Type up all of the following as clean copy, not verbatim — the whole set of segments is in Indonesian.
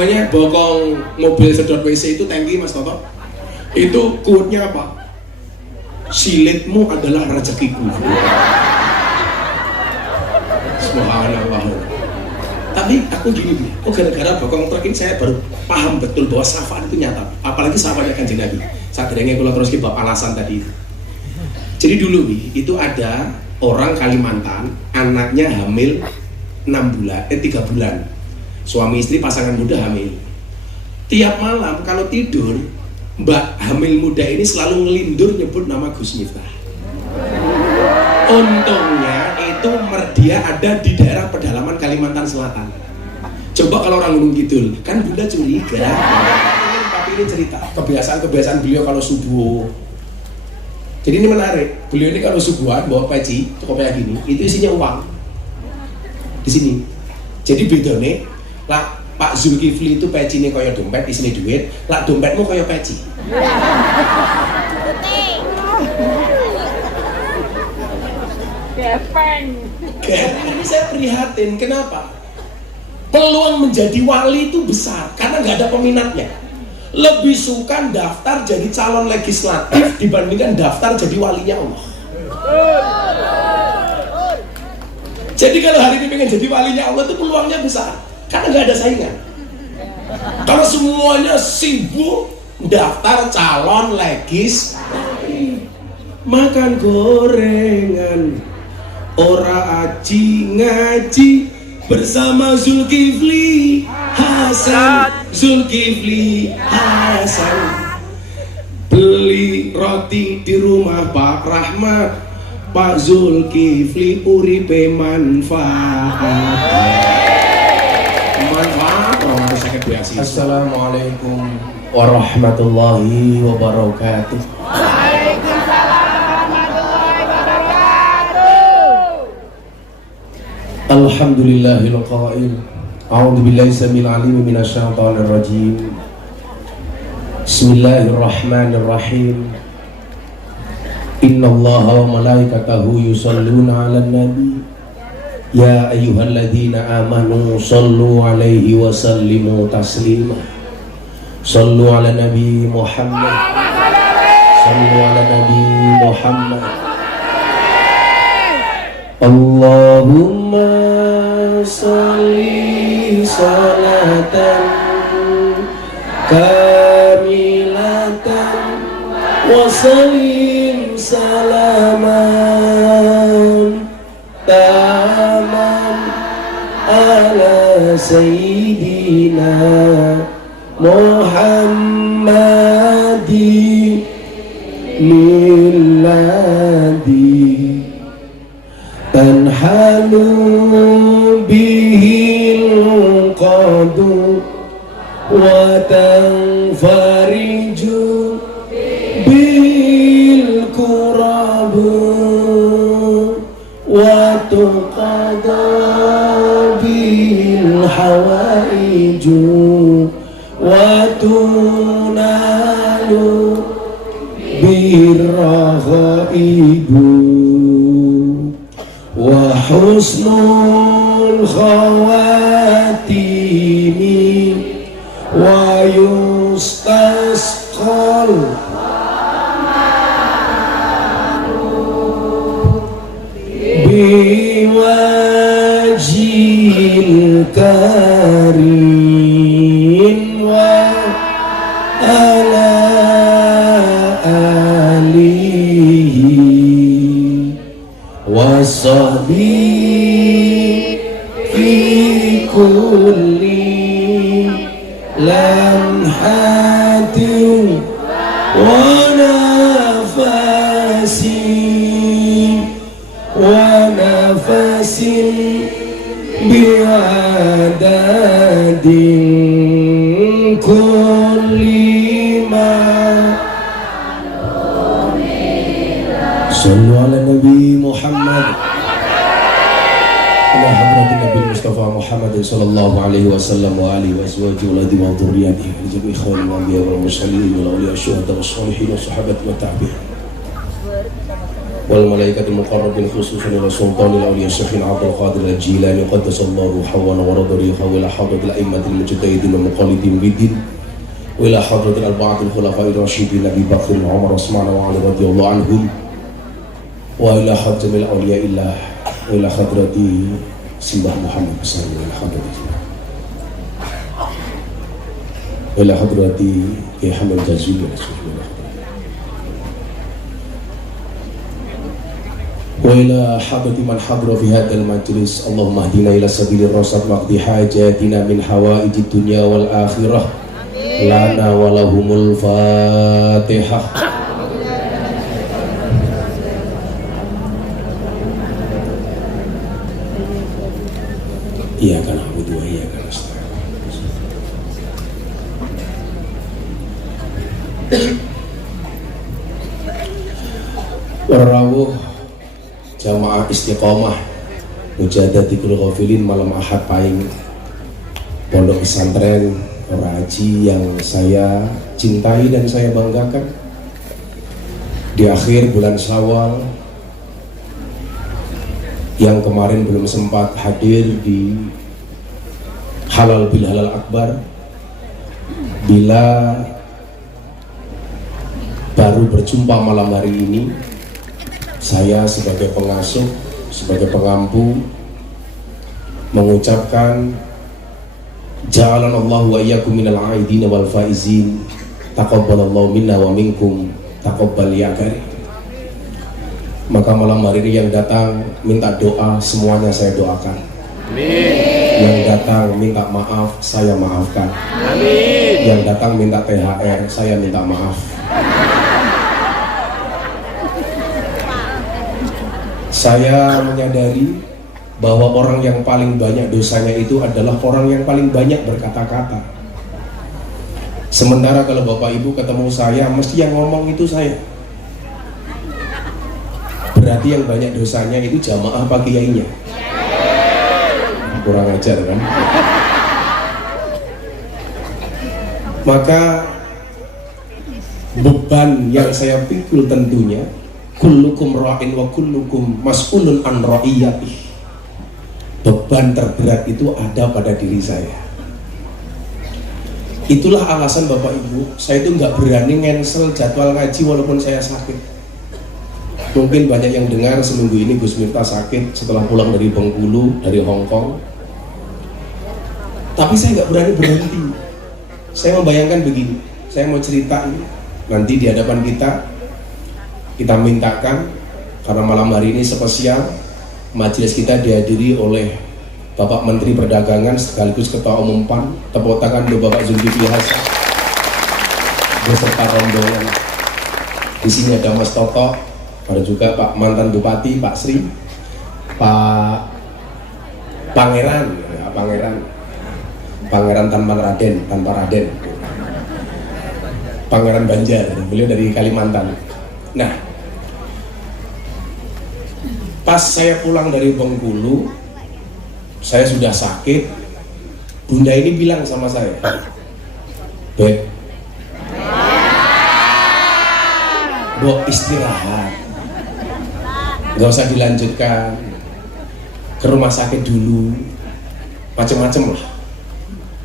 namanya bokong mobil sedot WC itu tangki Mas Toto. Itu quote-nya apa? Silitmu adalah rezekiku. Subhanallah. Tapi aku gini, gara-gara bokong truk ini saya baru paham betul bahwa syafaat itu nyata. Apalagi syafaatnya Kanjeng Nabi. Saderenge kula terus bab alasan tadi itu. Jadi dulu itu ada orang Kalimantan, anaknya hamil 3 bulan. Suami istri pasangan muda hamil. Tiap malam kalau tidur, Mbak hamil muda ini selalu ngelindur nyebut nama Gus Miftah. Untungnya itu dia ada di daerah pedalaman Kalimantan Selatan. Coba kalau orang Gunung Kidul, kan Bunda curiga. Tapi ini cerita kebiasaan beliau kalau subuh. Jadi ini menarik. Beliau ini kalau subuhan bawa peci, cukup kayak gini, itu isinya uang. Di sini. Jadi bedone, lah Pak Zulkifli itu peci ini kaya dompet, isinya duit, lah dompetmu kaya peci. Gepeng. Ini saya prihatin, kenapa? Peluang menjadi wali itu besar, karena nggak ada peminatnya. Lebih suka daftar jadi calon legislatif dibandingkan daftar jadi walinya Allah. Jadi kalau hari ini pengen jadi walinya Allah itu peluangnya besar, karena nggak ada saingan. Karena semuanya sibuk daftar calon legislatif, makan gorengan, ora aji ngaji bersama Zulkifli Hasan. Zulkifli Hasan beli roti di rumah Pak Rahmat, Pak Zulkifli uripe manfaat orang harus sakit biasa. Assalamualaikum warahmatullahi wabarakatuh. Alhamdulillahil qail. A'udzu billahi samil alim minasyaitonir rajim. Bismillahirrahmanirrahim. Innallaha wa malaikatahu yusholluna 'alan nabi. Ya ayyuhalladzina amanu shallu 'alaihi wa sallimu taslima. Shallu 'ala nabi Muhammad. Shallu 'ala nabi Muhammad. Allahumma sholli sholatan kamilatan wa sallim salaman taman ala sayyidina Muhammadin lilladhi tanhalu bihil qadu wa tanfariju bil kurabu wa tuqada bil hawaiju wa tunalu birrahaibu wa husnul khawatimi wa yustasqal biwajil karim wa ala alihi wasahbi fi kulli lamhatin wa nafasin bi'adadin kulli ma. Sallu ala Nabi Muhammad ala hadratin Nabi Mustafa Muhammad sallallahu alaihi wasallam wa alihi wa azwajihi wa auladihi wa dhurriyyatihi wa jami'i ikhwanil anbiya wal mursalin wal awliya syuhada was salihin wa sahabati wa tabi'in. wal malaikatul muqarrabin khususan ila sultanil awliya Syekh Abdul Qadir Al-Jilani qaddasallahu ruhahu wa radarihi wa ila hadratil a'immatil mujtahidin wa muqallidin bidin wa ila hadratil arba'atil khulafa'ir rasyidin Abi Bakr wa Umar Utsman wa Ali radhiyallahu anhum wa ila hadratil awliya illah wa ila hadrati Simbah Muhammad sallallahu alaihi wasallam wa ila hadrati Ki Hamid Jazuli wa ila hadrati man hadra fi hadzal majlis. Allahumma hdina ila sabilir rasyad waqti hajatina min hawaijid dunya wal akhirah lana wa lahumul Fatihah. Iya kan aku dua iya kan Rawuh jamaah istiqomah mujadadatul ghafilin malam ahad paing pondok pesantren Raji yang saya cintai dan saya banggakan di akhir bulan Syawal yang kemarin belum sempat hadir di halal bil halal akbar, bila baru berjumpa malam hari ini, saya sebagai pengasuh, sebagai pengampu mengucapkan ja'alanallahu wa iyyakum minal aidin wal faizin, taqabbalallahu minna wa minkum, taqabbal ya karim. Maka malam hari ini yang datang minta doa, semuanya saya doakan. Amin. Yang datang minta maaf, saya maafkan. Amin. Yang datang minta THR, saya minta maaf. Saya menyadari bahwa orang yang paling banyak dosanya itu adalah orang yang paling banyak berkata-kata. Sementara kalau Bapak Ibu ketemu saya, mesti yang ngomong itu saya. Berarti yang banyak dosanya itu jamaah apa kiainya? Kurang ajar kan? Maka beban yang saya pikul tentunya kullukum ra'in wa kullukum mas'ulun an ra'iyatih. Beban terberat itu ada pada diri saya. Itulah alasan Bapak Ibu, saya itu nggak berani cancel jadwal ngaji walaupun saya sakit. Mungkin banyak yang dengar seminggu ini Gus Miftah sakit setelah pulang dari Bengkulu, dari Hong Kong. Tapi saya nggak berani berhenti. Saya membayangkan begini, saya mau cerita ini nanti di hadapan kita mintakan, karena malam hari ini spesial, majelis kita dihadiri oleh Bapak Menteri Perdagangan sekaligus Ketua Umum PAN. Tepuk tangan untuk Bapak Zulkifli Hasan beserta rombongan. Di sini ada Mas Toto, ada juga Pak mantan Bupati Pak Sri, Pak Pangeran, ya, Pangeran tanpa Raden, Pangeran Banjar, beliau dari Kalimantan. Nah, pas saya pulang dari Bengkulu, saya sudah sakit. Bunda ini bilang sama saya, Beb, Bo istirahat, nggak usah dilanjutkan, ke rumah sakit dulu, macem-macem lah.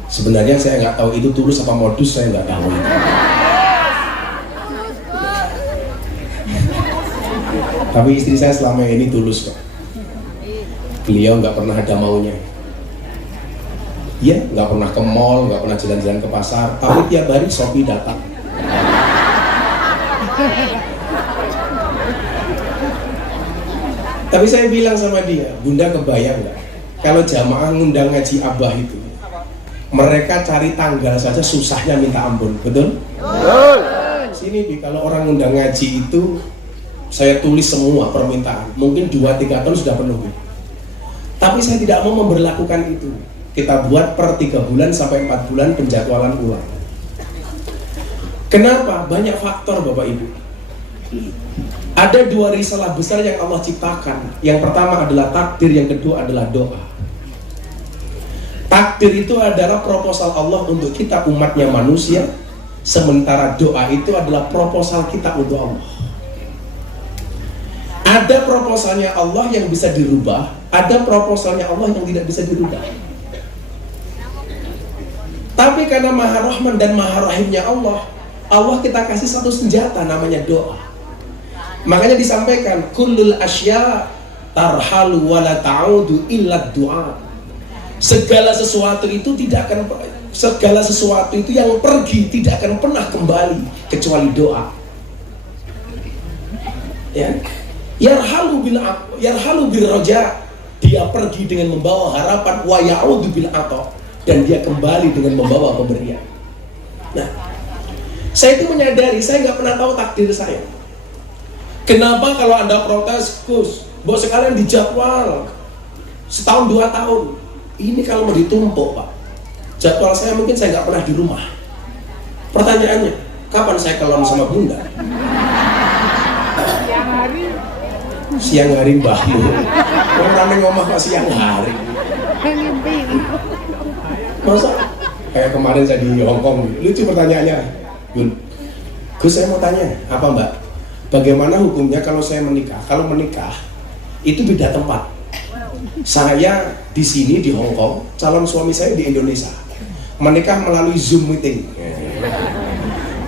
Sebenarnya saya nggak tahu itu tulus apa modus, saya nggak tahu. Tapi istri saya selama ini tulus kok. Beliau nggak pernah ada maunya. Iya, nggak pernah ke mall, nggak pernah jalan-jalan ke pasar. Tapi tiap hari Shopee datang. Tapi saya bilang sama dia, Bunda kebayang nggak? Kalau jamaah ngundang ngaji Abah itu, mereka cari tanggal saja susahnya minta ampun, betul? Betul. Sini Bi, kalau orang ngundang ngaji itu, saya tulis semua permintaan, mungkin 2-3 tahun sudah penuh. Tapi saya tidak mau memberlakukan itu. Kita buat per 3 bulan sampai 4 bulan penjadwalan ulang. Kenapa? Banyak faktor Bapak Ibu. Ada 2 risalah besar yang Allah ciptakan. Yang pertama adalah takdir, yang kedua adalah doa. Takdir itu adalah proposal Allah untuk kita umatnya manusia, sementara doa itu adalah proposal kita untuk Allah. Ada proposalnya Allah yang bisa dirubah, ada proposalnya Allah yang tidak bisa dirubah. Tapi karena Maha Rahman dan Maha Rahimnya Allah, Allah kita kasih satu senjata namanya doa. Makanya disampaikan kullul asya tarhalu wala ta'udu illa du'a. Segala sesuatu itu yang pergi tidak akan pernah kembali kecuali doa. Ya. Yarhalu bil roja, dia pergi dengan membawa harapan, wa ya'udu bil ato, dan dia kembali dengan membawa pemberian. Nah, saya itu menyadari saya nggak pernah tahu takdir saya. Kenapa kalau Anda protes, Gus, bahwa sekalian dijadwal setahun 2 tahun, ini kalau mau ditumpuk Pak, jadwal saya mungkin saya nggak pernah di rumah. Pertanyaannya, kapan saya kelon sama Bunda? Siang hari mbahmu. Orang ngomong kok siang hari. Masa kayak kemarin saya di Hongkong, lucu pertanyaannya. Gus, saya mau tanya, apa Mbak? Bagaimana hukumnya kalau saya menikah? Kalau menikah itu beda tempat. Saya di sini di Hongkong, calon suami saya di Indonesia. Menikah melalui Zoom meeting.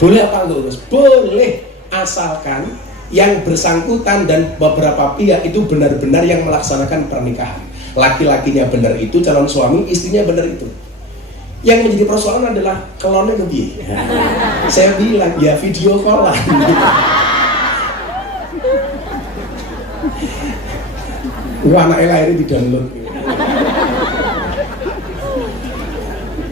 Boleh apa enggak, Gus? Boleh, asalkan yang bersangkutan dan beberapa pihak itu benar-benar yang melaksanakan pernikahan. Laki-lakinya benar itu calon suami, istrinya benar itu. Yang menjadi persoalan adalah kelonnya lebih. Saya bilang ya video callan. Anak lahir di download.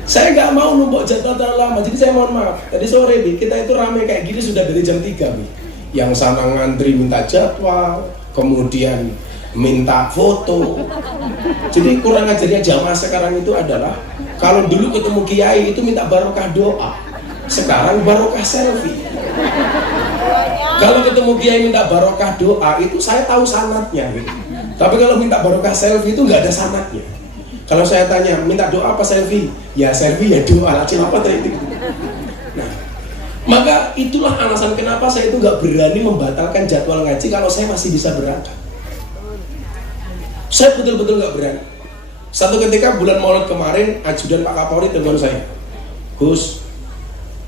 Saya nggak mau numpuk jadwal terlalu lama, jadi saya mohon maaf. Tadi sore kita itu rame kayak gini sudah dari jam 3 yang sana ngantri minta jadwal, kemudian minta foto. Jadi kurang ajarnya jamaah sekarang itu adalah, kalau dulu ketemu kiai itu minta barokah doa, sekarang barokah selfie. Kalau ketemu kiai minta barokah doa itu saya tahu sanatnya gitu. Tapi kalau minta barokah selfie itu nggak ada sanatnya. Kalau saya tanya minta doa apa selfie, ya selfie ya doa, apa tadi? Nah, maka itulah alasan kenapa saya itu nggak berani membatalkan jadwal ngaji kalau saya masih bisa berangkat. Saya betul-betul nggak berani. Satu ketika bulan Maulid kemarin, ajudan Pak Kapolri telepon saya, Gus,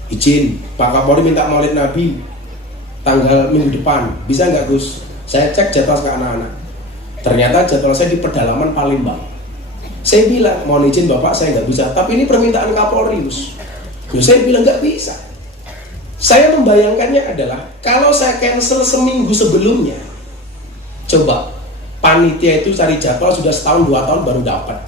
izin Pak Kapolri minta Maulid Nabi tanggal minggu depan, bisa nggak Gus? Saya cek jadwal ke anak-anak. Ternyata jadwal saya di pedalaman Palembang. Saya bilang, mohon izin Bapak, saya nggak bisa. Tapi ini permintaan Kapolri, Gus. Saya bilang nggak bisa. Saya membayangkannya adalah kalau saya cancel seminggu sebelumnya, coba panitia itu cari jadwal sudah setahun 2 tahun baru dapat.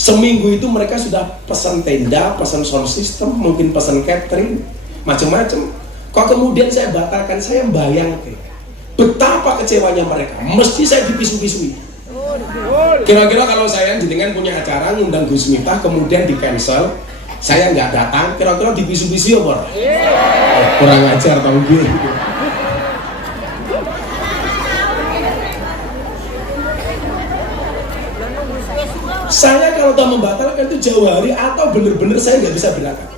Seminggu itu mereka sudah pesan tenda, pesan sound system, mungkin pesan catering, macam-macam. Kok kemudian saya batalkan? Saya membayangkan betapa kecewanya mereka. Mesti saya dipisu-pisui. Kira-kira kalau saya jenengan punya acara ngundang Gus Miftah kemudian di cancel, saya nggak datang, kira-kira dipisu-pisu apa? Kurang ajar tau gue. Saya kalau tak membatalkan itu jauh hari atau bener-bener saya nggak bisa berangkat.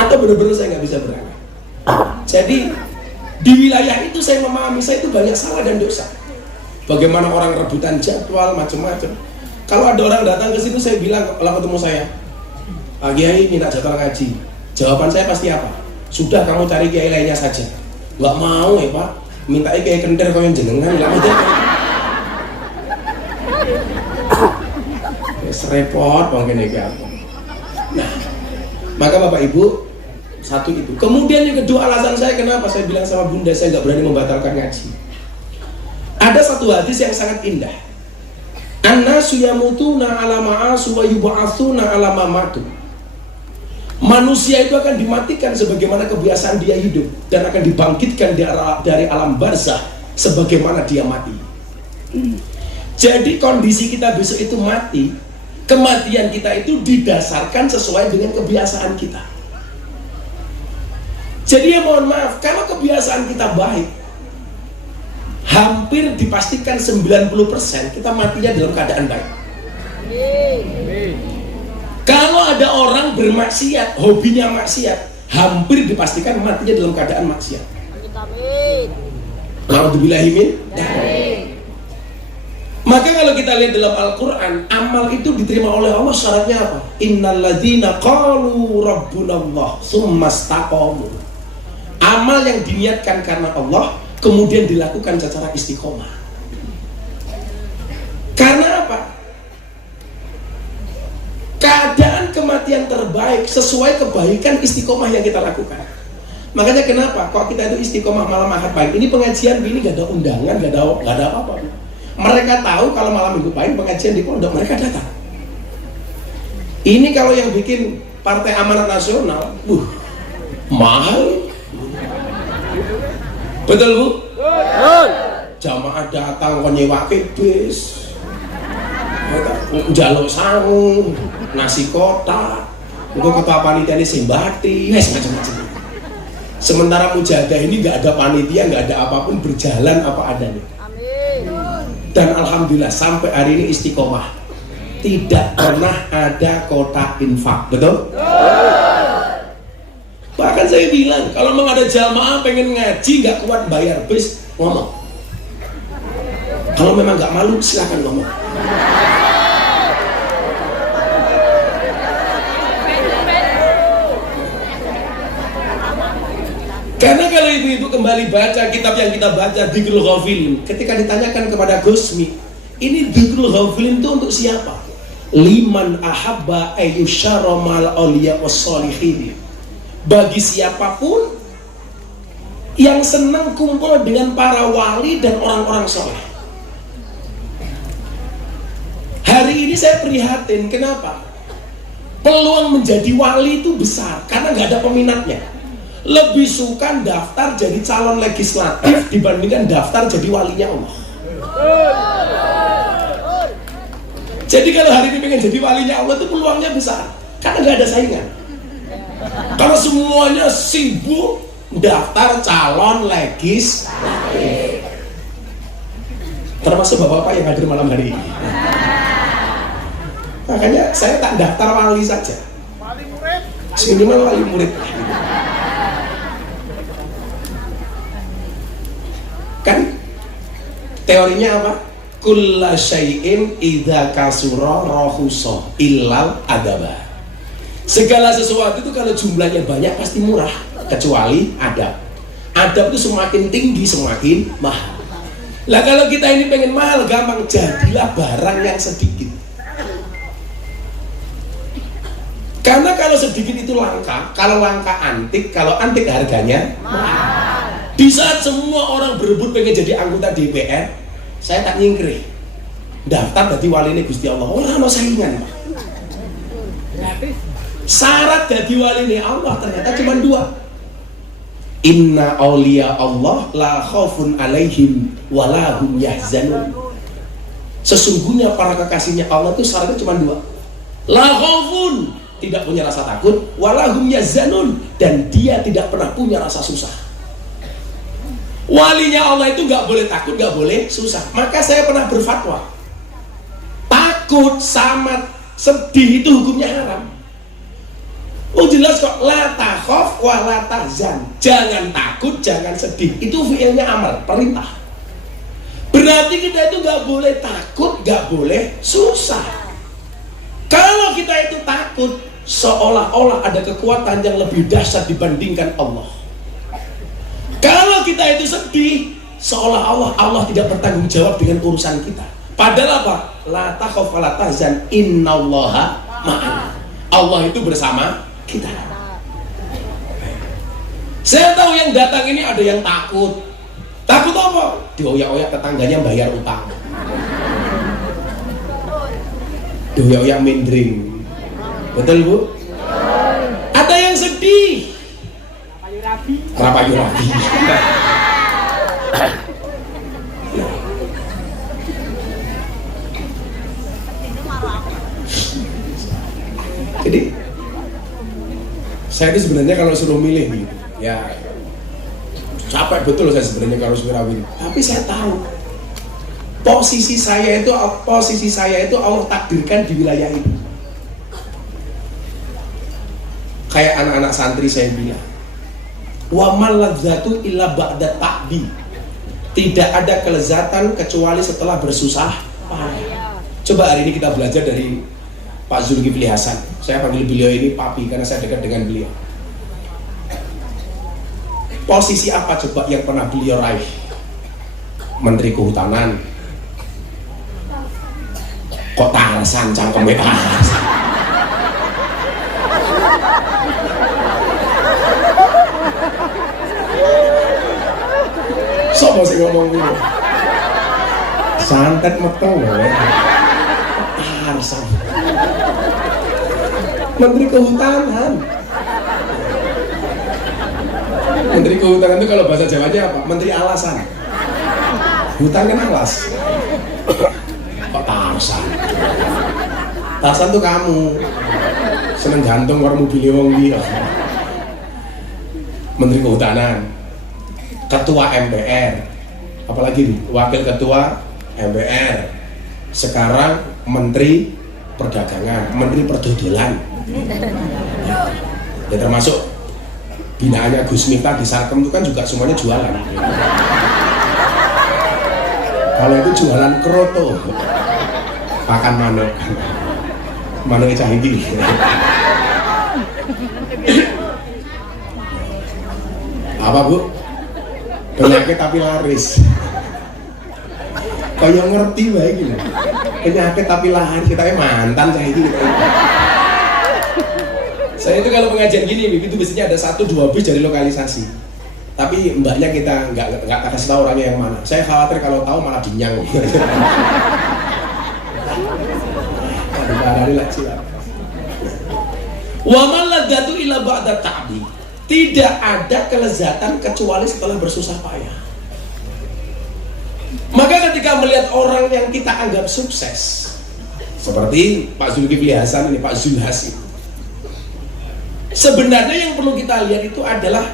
Atau bener-bener saya nggak bisa berangkat. Jadi di wilayah itu saya memahami saya itu banyak salah dan dosa. Bagaimana orang rebutan jadwal macam-macam. Kalau ada orang datang ke situ saya bilang kalau ketemu saya, Pak Kiai minta jadwal ngaji. Jawaban saya pasti apa? Sudah kamu cari kiai lainnya saja. Nggak mau ya Pak, minta kiai kenter kau yang jenengan nggak mau. Serepot mungkin ya. Nah, maka Bapak Ibu, satu itu. Kemudian yang kedua alasan saya kenapa saya bilang sama Bunda saya nggak berani membatalkan ngaji. Ada satu hadis yang sangat indah. An-nasu yamutuna ala ma'asu wa yub'atsuna ala ma matu. Manusia itu akan dimatikan sebagaimana kebiasaan dia hidup dan akan dibangkitkan dari alam barzah sebagaimana dia mati. Jadi kondisi kita besok itu mati, kematian kita itu didasarkan sesuai dengan kebiasaan kita. Jadi ya mohon maaf, kalau kebiasaan kita baik, hampir dipastikan 90% kita matinya dalam keadaan baik. Kalau ada orang bermaksiat, hobinya maksiat, hampir dipastikan matinya dalam keadaan maksiat. Na'udzubillahi min dzalik. Maka kalau kita lihat dalam Al-Quran, amal itu diterima oleh Allah syaratnya apa? Innalladzina qalu rabbunallah tsumma istaqamu. Amal yang diniatkan karena Allah kemudian dilakukan secara istiqomah. Karena apa? Keadaan kematian terbaik sesuai kebaikan istiqomah yang kita lakukan. Makanya kenapa? Kok kita itu istiqomah malam Ahad pagi? Ini pengajian ini gak ada undangan, gak ada apa-apa. Mereka tahu kalau malam minggu pagi pengajian di pondok, mereka datang. Ini kalau yang bikin Partai Amanat Nasional, mahal. Betul Bu? Betul. Jamaah datang kok nyewake bis. Jaluk sangu, nasi kotak, engko ketua panitia ini simbati, macam-macam. Sementara mujahadah ini nggak ada panitia, nggak ada apapun, berjalan apa adanya. Amin. Dan alhamdulillah sampai hari ini istiqomah, tidak pernah ada kotak infak, betul? Bahkan saya bilang kalau memang ada jamaah pengen ngaji nggak kuat bayar bis, ngomong. Kalau memang nggak malu silakan ngomong. Karena kalau ibu-ibu kembali baca kitab yang kita baca Dzikrul Ghafilin, ketika ditanyakan kepada Gusmi, ini Dzikrul Ghafilin itu untuk siapa? Liman ahabba ayyusyara mal awliya wassalihin. Bagi siapapun yang senang kumpul dengan para wali dan orang-orang soleh. Hari ini saya prihatin, kenapa? Peluang menjadi wali itu besar karena nggak ada peminatnya. Lebih suka daftar jadi calon legislatif dibandingkan daftar jadi walinya Allah. Jadi kalau hari ini pengen jadi walinya Allah itu peluangnya besar karena nggak ada saingan. Kalau semuanya sibuk daftar calon legislatif, termasuk bapak-bapak yang hadir malam hari ini. Makanya saya tak daftar wali saja, minimal wali murid. Kan teorinya apa? Kulla syai'in idza kasura rahusa illal adaba. Segala sesuatu itu kalau jumlahnya banyak pasti murah kecuali adab. Adab itu semakin tinggi semakin mahal. Lah kalau kita ini pengen mahal gampang, jadilah barang yang sedikit. Karena kalau sedikit itu langka, kalau langka antik, kalau antik harganya mahal. Di saat semua orang berebut pengen jadi anggota DPR, saya tak nyingkri daftar jadi wali ini Gusti Allah. Orang mau saingan. Syarat jadi wali ini Allah ternyata cuma dua. Inna auliya Allah la khaufun alaihim wa la hum yahzanun. Sesungguhnya para kekasihnya Allah itu syaratnya cuma dua. La khaufun, tidak punya rasa takut, wa la hum yahzanun, dan dia tidak pernah punya rasa susah. Walinya Allah itu nggak boleh takut, nggak boleh susah. Maka saya pernah berfatwa, takut sama sedih itu hukumnya haram. Oh jelas kok, la takhaf wa la tahzan. Jangan takut, jangan sedih. Itu fi'ilnya amal, perintah. Berarti kita itu nggak boleh takut, nggak boleh susah. Kalau kita itu takut, seolah-olah ada kekuatan yang lebih dahsyat dibandingkan Allah. Kalau kita itu sedih, seolah-olah Allah tidak bertanggung jawab dengan urusan kita. Padahal apa? La takhaf wa la tahzan, innallaha ma'ana. Allah itu bersama kita. Saya tahu yang datang ini ada yang takut. Takut apa? Dioyak-oyak tetangganya bayar utang. Dioyak-oyak mindring. Betul Bu? Ada yang sedih. Rapayu Rabi. Jadi saya itu sebenarnya kalau suruh milih gitu, ya capek betul saya sebenarnya kalau suruh milih. Tapi saya tahu posisi saya itu Allah takdirkan di wilayah itu. Kayak anak-anak santri saya bilang, wa mal ladzatu illa ba'da ta'bi. Tidak ada kelezatan kecuali setelah bersusah payah. Coba hari ini kita belajar dari Pak Zulkifli Hasan. Saya panggil beliau ini Papi karena saya dekat dengan beliau. Posisi apa coba yang pernah beliau raih? Menteri Kehutanan. Kok Tarsan cangkemnya Tarsan? Sopo sih ngomong gitu? Santet metong Tarsan. Menteri Kehutanan. Menteri Kehutanan itu kalau bahasa Jawanya apa? Menteri alasan. Hutan kan alas. Kok Tarsan? Tarsan tuh kamu. Seneng jantung orang mobil wong dia. Menteri Kehutanan. Ketua MPR, apalagi nih, wakil ketua MPR, sekarang Menteri Perdagangan, Menteri Perdodolan, ya termasuk binaannya Gus Miftah di Sarkem itu kan juga semuanya jualan. Kalau itu jualan kroto, pakan manuk, manuk cahidi. Apa Bu? Penyakit tapi laris. Kayak ngerti bae iki lho. Penyakit tapi laris, kita mantan saya ini. Saya itu kalau pengajian gini, itu biasanya ada 1-2 bis dari lokalisasi. Tapi mbaknya kita nggak kasih tahu orangnya yang mana. Saya khawatir kalau tahu malah dinyang. Wa man ladzatu illa ba'da ta'bi. Tidak ada kelezatan kecuali setelah bersusah payah. Maka ketika melihat orang yang kita anggap sukses, seperti Pak Zulkifli Hasan ini, Pak Zulhas ini, sebenarnya yang perlu kita lihat itu adalah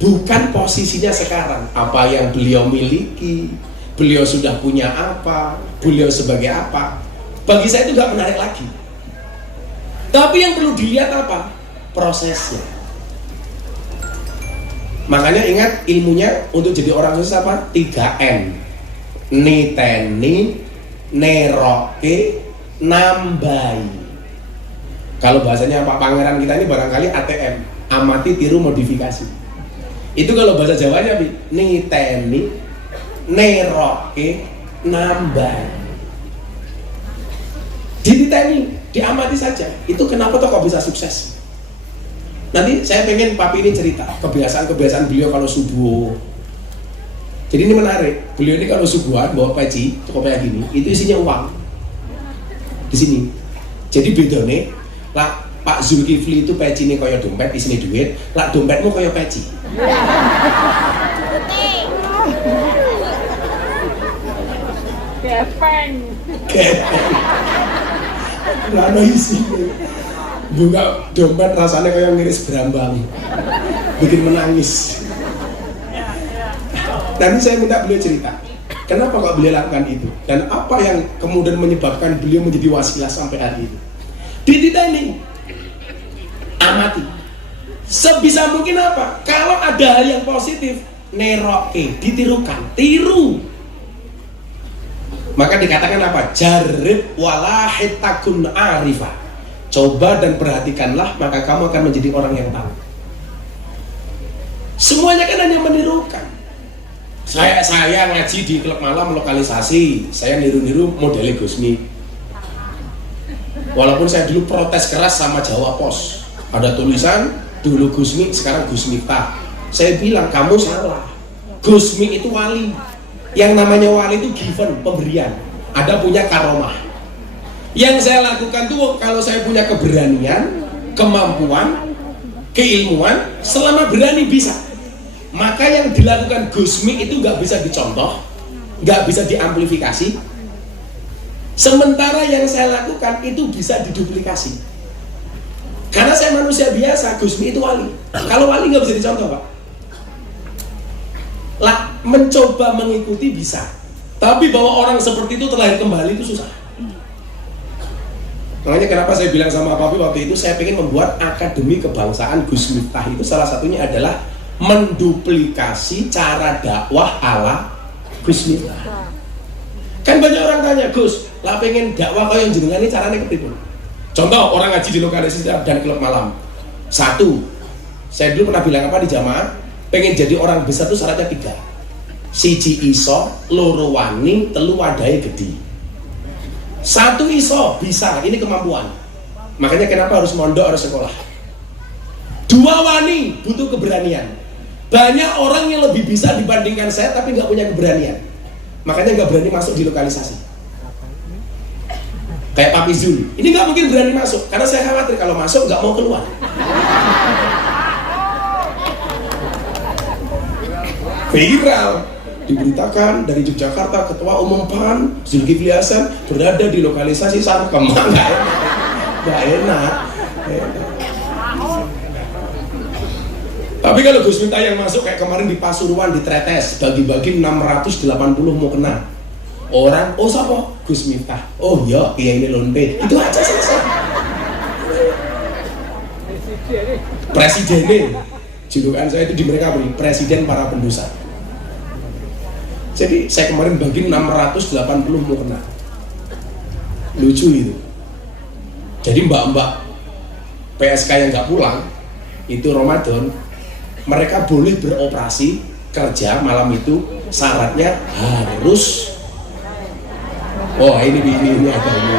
bukan posisinya sekarang, apa yang beliau miliki, beliau sudah punya apa, beliau sebagai apa. Bagi saya itu nggak menarik lagi. Tapi yang perlu dilihat apa? Prosesnya. Makanya ingat ilmunya untuk jadi orang sukses apa? 3N. Niteni, neroke, nambai. Kalau bahasanya Pak Pangeran kita ini barangkali ATM, amati, tiru, modifikasi. Itu kalau bahasa Jawanya niteni, neroke, nambai. Dititeni, diamati saja. Itu kenapa toh kok bisa sukses? Nanti saya pengen Papi ini cerita kebiasaan-kebiasaan beliau kalau subuh. Jadi ini menarik. Beliau ini kalau subuhan bawa peci cukup kayak gini, itu isinya uang di sini. Jadi bedone, lah Pak Zulkifli itu peci ini kayak dompet, isinya duit. Lah dompetmu kayak peci. Gepeng. Lah ada isi. Buka dompet rasanya kayak ngiris berambang, bikin menangis. Nanti saya minta beliau cerita kenapa kok beliau lakukan itu dan apa yang kemudian menyebabkan beliau menjadi wasilah sampai hari ini. Dititeni, amati, sebisa mungkin apa? Kalau ada hal yang positif, neroke, ditirukan, tiru. Maka dikatakan apa? Jarib walahid takun arifah. Coba dan perhatikanlah, maka kamu akan menjadi orang yang tahu. Semuanya kan hanya menirukan. Saya ngaji di klub malam lokalisasi, saya niru-niru model Gusmi. Walaupun saya dulu protes keras sama Jawa Pos. Ada tulisan dulu Gusmi, sekarang Gus Miftah. Saya bilang kamu salah. Gusmi itu wali. Yang namanya wali itu given, pemberian. Ada punya karomah. Yang saya lakukan tuh kalau saya punya keberanian, kemampuan, keilmuan, selama berani bisa. Maka yang dilakukan Gusmi itu nggak bisa dicontoh, nggak bisa diamplifikasi. Sementara yang saya lakukan itu bisa diduplikasi. Karena saya manusia biasa, Gusmi itu wali. Kalau wali nggak bisa dicontoh, Pak. Lah, mencoba mengikuti bisa, tapi bahwa orang seperti itu terlahir kembali itu susah. Makanya kenapa saya bilang sama Papi waktu itu saya ingin membuat akademi kebangsaan Gus Miftah. Itu salah satunya adalah menduplikasi cara dakwah ala Gus Miftah. Kan banyak orang tanya, Gus, lah pengen dakwah kaya jenengan ini caranya kepiye? Contoh orang ngaji di lokalisasi dan klub malam. Satu, saya dulu pernah bilang apa di jamaah, pengen jadi orang besar itu syaratnya 3. Siji iso, loro wani, telu wadahe gede. 1 iso, bisa, ini kemampuan. Makanya kenapa harus mondok, harus sekolah. 2 wani, butuh keberanian. Banyak orang yang lebih bisa dibandingkan saya tapi nggak punya keberanian. Makanya nggak berani masuk di lokalisasi. Kayak Papi Zul, ini nggak mungkin berani masuk karena saya khawatir kalau masuk nggak mau keluar. Viral, diberitakan dari Yogyakarta Ketua Umum PAN Zulkifli Hasan berada di lokalisasi Sarkem. Nggak enak. Tapi kalau Gus Miftah yang masuk kayak kemarin di Pasuruan di Tretes bagi-bagi 680 mau kena orang, oh siapa? Gus Miftah. Oh iya, ini lonte. Itu aja selesai. Presiden, julukan saya itu di mereka beri presiden para pendosa. Jadi saya kemarin bagi 680 mau kena. Lucu itu. Jadi mbak-mbak PSK yang nggak pulang itu Ramadan, mereka boleh beroperasi kerja malam itu, syaratnya harus ini ada ini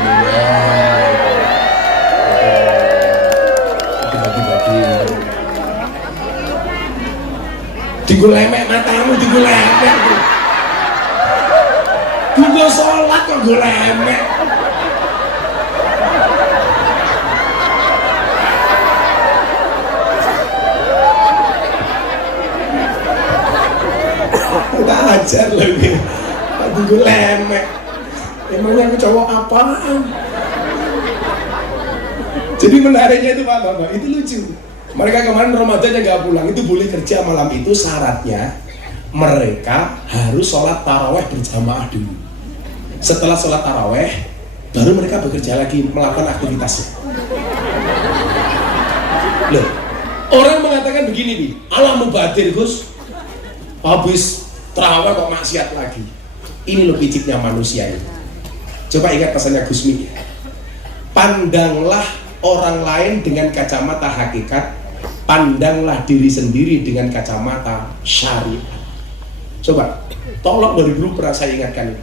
bagi-bagi digulemek matamu, digulemek juga sholat kok gulemek. Kita ajar lagi tunggu lemek. Emangnya aku cowok apaan? Jadi menariknya itu Pak Bapak, itu lucu. Mereka kemarin Ramadan yang gak pulang itu boleh kerja malam itu, syaratnya mereka harus sholat taraweh berjamaah dulu. Setelah sholat taraweh baru mereka bekerja lagi melakukan aktivitasnya. Loh, orang mengatakan begini nih, Allah mubadir Gus, habis taraweh kok maksiat lagi. Ini loh piciknya manusia ini. Coba ingat pesannya Gus Mi. Pandanglah orang lain dengan kacamata hakikat, pandanglah diri sendiri dengan kacamata syariat. Coba, tolong dari dulu pernah saya ingatkan ini.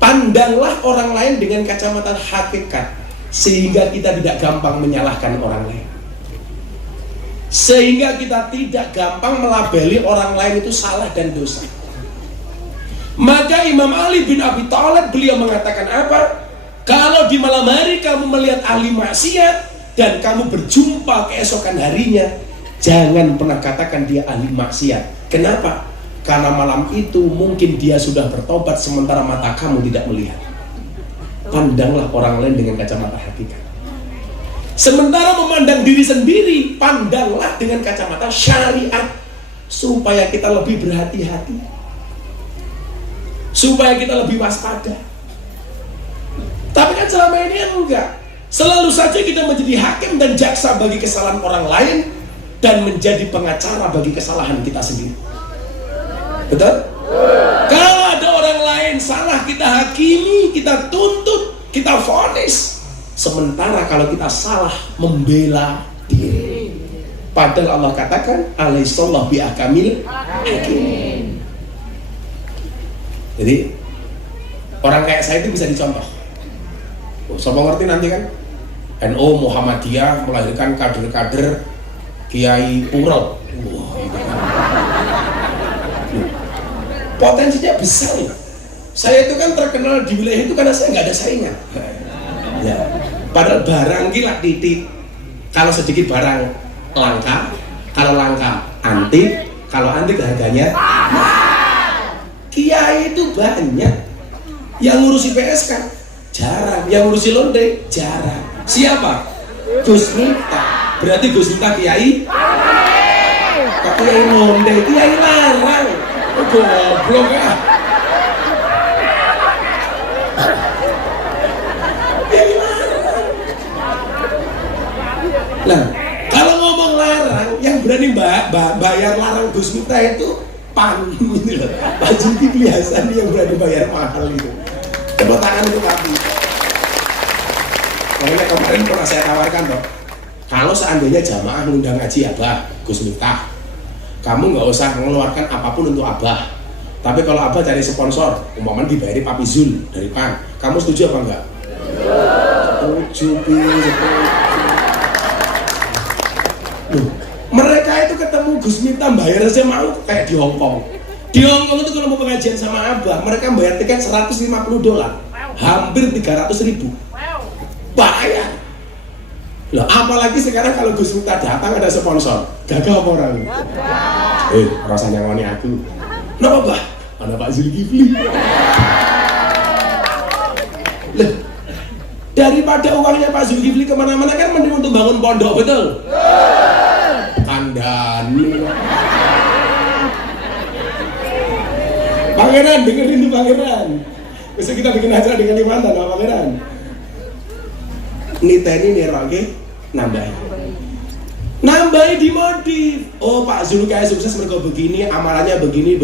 Pandanglah orang lain dengan kacamata hakikat, sehingga kita tidak gampang menyalahkan orang lain. Sehingga kita tidak gampang melabeli orang lain itu salah dan dosa. Maka Imam Ali bin Abi Thalib beliau mengatakan apa? Kalau di malam hari kamu melihat ahli maksiat dan kamu berjumpa keesokan harinya, jangan pernah katakan dia ahli maksiat. Kenapa? Karena malam itu mungkin dia sudah bertobat sementara mata kamu tidak melihat. Pandanglah orang lain dengan kacamata hakikat. Sementara memandang diri sendiri, pandanglah dengan kacamata syariat, supaya kita lebih berhati-hati, supaya kita lebih waspada. Tapi kan selama ini enggak. Selalu saja kita menjadi hakim dan jaksa bagi kesalahan orang lain dan menjadi pengacara bagi kesalahan kita sendiri. Betul? Kalau ada orang lain salah, kita hakimi, kita tuntut, kita vonis. Sementara kalau kita salah, membela diri. Padahal Allah katakan alaihissallahu bi'akamil hakim. Jadi orang kayak saya itu bisa dicontoh. Siapa ngerti nanti kan NU Muhammadiyah melahirkan kader-kader Kiai Puro. Wah, itu kan potensinya besar ya. Saya itu kan terkenal di wilayah itu karena saya nggak ada saingan. Ya. Padahal barang gila titik. Kalau sedikit barang langka, kalau langka antik, kalau antik harganya. Kiai itu banyak. Yang ngurusi PSK jarang, yang ngurusi londe jarang. Siapa? Gus Miftah. Berarti Gus Miftah kiai? Kok kiai londe, kiai larang. Goblok ah. Nah, kalau ngomong larang, yang berani bayar larang Gus Miftah itu PAN gitu loh. Pak Zulkifli Hasan yang berani bayar mahal itu. Tepuk tangan untuk kami. Makanya kemarin pernah saya tawarkan dok, kalau seandainya jamaah ngundang ngaji Abah Gus Miftah, kamu nggak usah mengeluarkan apapun untuk Abah. Tapi kalau Abah cari sponsor, umpamanya dibayari Papi Zul dari PAN, kamu setuju apa enggak? Setuju. Mereka itu ketemu Gus Miftah bayar aja mau kayak di Hong Kong. Di Hong Kong itu kalau mau pengajian sama Abah, mereka bayar tiket $150, hampir 300.000. Bayar. Loh, apalagi sekarang kalau Gus Miftah datang ada sponsor, gagal apa orang? Rasanya ngoni aku. Kenapa Bah? Ada Pak Zulkifli. Loh, daripada uangnya Pak Zulkifli kemana-mana kan mending untuk bangun pondok, betul? Kandani. Pangeran, dengerin tuh Pangeran. Besok kita bikin acara dengan Limantan sama Pangeran. Niteni neroke nambahi dimodif. Oh Pak Zul kayak sukses mereka begini, amalannya begini,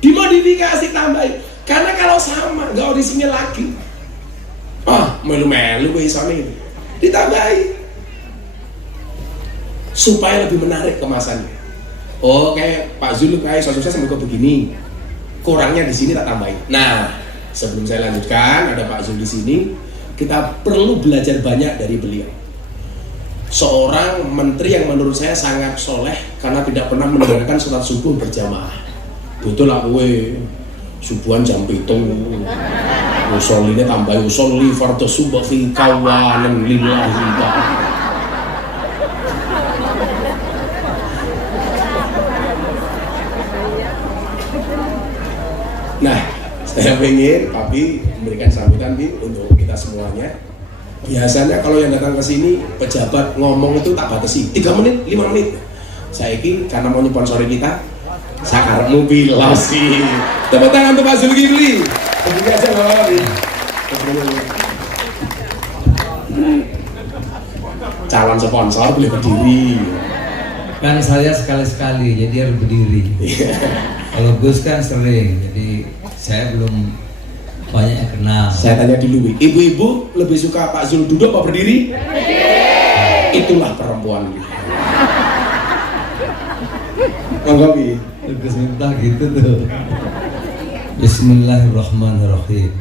dimodifikasi tambahin. Karena kalau sama nggak orisinil lagi, melu-melu isone itu ditambahi supaya lebih menarik kemasannya. Oh kayak Pak Zul kayak sukses mereka begini, kurangnya di sini tak tambahin. Nah sebelum saya lanjutkan, ada Pak Zul di sini. Kita perlu belajar banyak dari beliau. Seorang menteri yang menurut saya sangat soleh karena tidak pernah mendengarkan sholat subuh berjamaah. Betul lah gue, subuhan jam 7. Usoline tambah usoli fardhu subuh fi kawanan lillahi ta'ala. Nah, saya ingin Papi memberikan sambutan untuk kita semuanya. Biasanya kalau yang datang ke sini pejabat ngomong itu tak batasi 3 menit, 5 menit. Saya ingin karena mau nyponsori kita, saya karep mobil sih. Tepuk tangan untuk Pak Zulkifli. Begini aja Bapak. Calon sponsor boleh berdiri. Kan saya sekali-sekali jadi harus berdiri. Kalau Gus kan sering, jadi saya belum banyak yang kenal. Saya tanya dulu, ibu-ibu lebih suka Pak Zul duduk apa berdiri? Itulah perempuan. Monggo Gus Miftah gitu tuh. Bismillahirrahmanirrahim.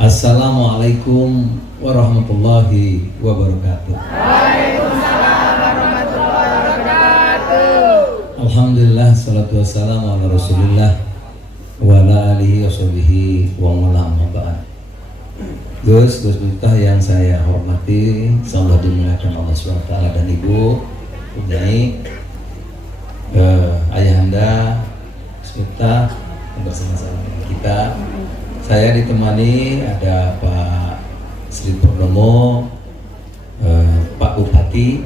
Assalamualaikum warahmatullahi wabarakatuh. Waalaikumsalam warahmatullahi wabarakatuh. Alhamdulillah, salatu wassalamu ala rasulillah wa ala alihi wa sahbihi wa man ba'd. Gus Miftah yang saya hormati, salam dimuliakan Allah SWT dan Ibu Nyai, Ayahanda Gus Miftah bersama-sama dengan kita. Saya ditemani ada Pak Sri Purnomo, Pak Bupati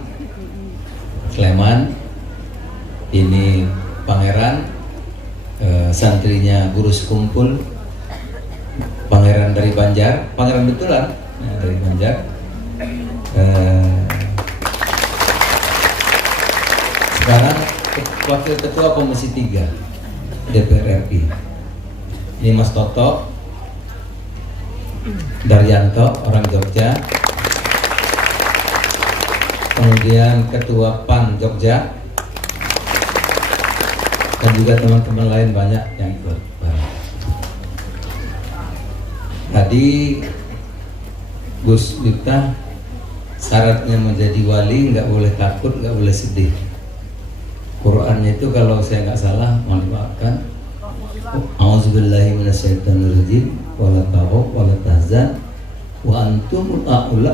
Sleman, ini Pangeran, santrinya guru sekumpul, Pangeran dari Banjar, Pangeran betulan dari Banjar. Sekarang Wakil Ketua Komisi 3 DPR RI. Ini Mas Toto Daryanto, orang Jogja. Kemudian Ketua PAN Jogja, dan juga teman-teman lain banyak yang ikut. Tadi Gus Miftah syaratnya menjadi wali nggak boleh takut, nggak boleh sedih. Qurannya itu kalau saya nggak salah, mohon dimaafkan, A'udzubillahi minasyaitonirrajim, wala taghab wala tahzan wa antum a'la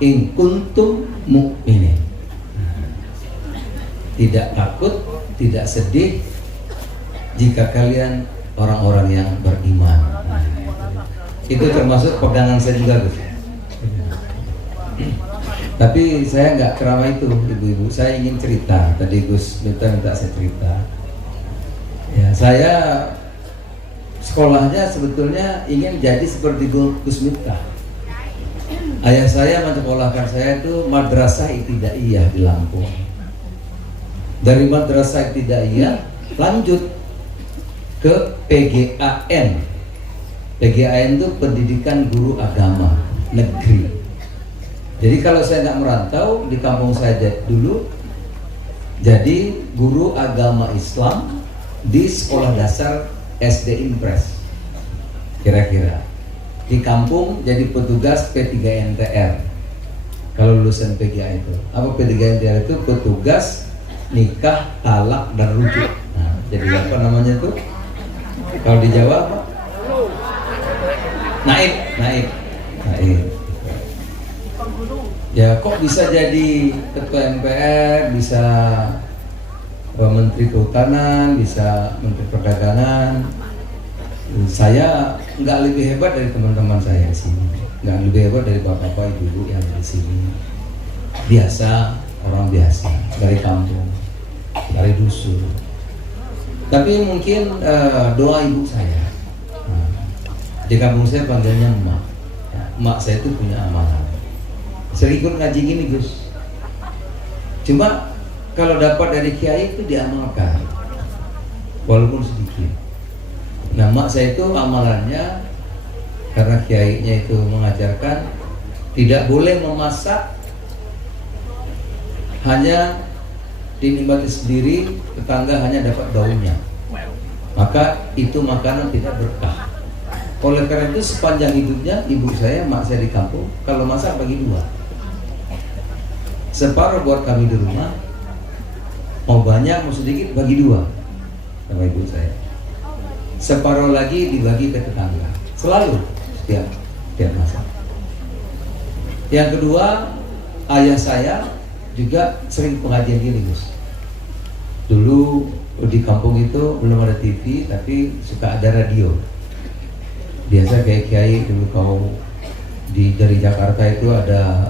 in kuntum mu'minin. Tidak takut, tidak sedih jika kalian orang-orang yang beriman. Itu termasuk pegangan saya juga, Gus. Tapi saya nggak ceramah itu, ibu-ibu. Saya ingin cerita. Tadi Gus minta saya cerita. Ya, saya sekolahnya sebetulnya ingin jadi seperti Gus Miftah. Ayah saya menyekolahkan saya itu Madrasah Ibtidaiyah di Lampung. Dari Madrasah Ibtidaiyah lanjut ke PGAN. PGAN itu Pendidikan Guru Agama Negeri. Jadi kalau saya nggak merantau, di kampung saya dulu jadi guru agama Islam di sekolah dasar SD Impres. Kira-kira di kampung jadi petugas P3NTR. Kalau lulusan PGA itu apa? P3NTR itu petugas nikah, talak, dan rujuk. Nah, jadi apa namanya tuh? Kalau di Jawa apa? Naib. Ya kok bisa jadi ketua MPR, bisa menteri kehutanan, bisa menteri perdagangan. Saya nggak lebih hebat dari teman-teman saya di sini, nggak lebih hebat dari bapak-bapak ibu-ibu yang di sini. Biasa, orang biasa dari kampung, dari dusun. Tapi mungkin doa ibu saya. Nah, di kampung saya panggilnya emak. Emak saya itu punya amanah. Sering ikut ngaji gini Gus. Cuma kalau dapat dari kiai itu diamalkan, walaupun sedikit. Nah, emak saya itu amalannya karena kiainya itu mengajarkan tidak boleh memasak hanya dinikmati sendiri, tetangga hanya dapat daunnya, maka itu makanan tidak berkah. Oleh karena itu sepanjang hidupnya ibu saya, mak saya di kampung, kalau masak bagi dua, separuh buat kami di rumah, mau banyak mau sedikit bagi dua sama ibu saya, separuh lagi dibagi ke tetangga, selalu setiap masak. Yang kedua, ayah saya juga sering pengajian gini Gus. Dulu di kampung itu belum ada TV, tapi suka ada radio. Biasa kayak kiai dulu kau dari Jakarta itu ada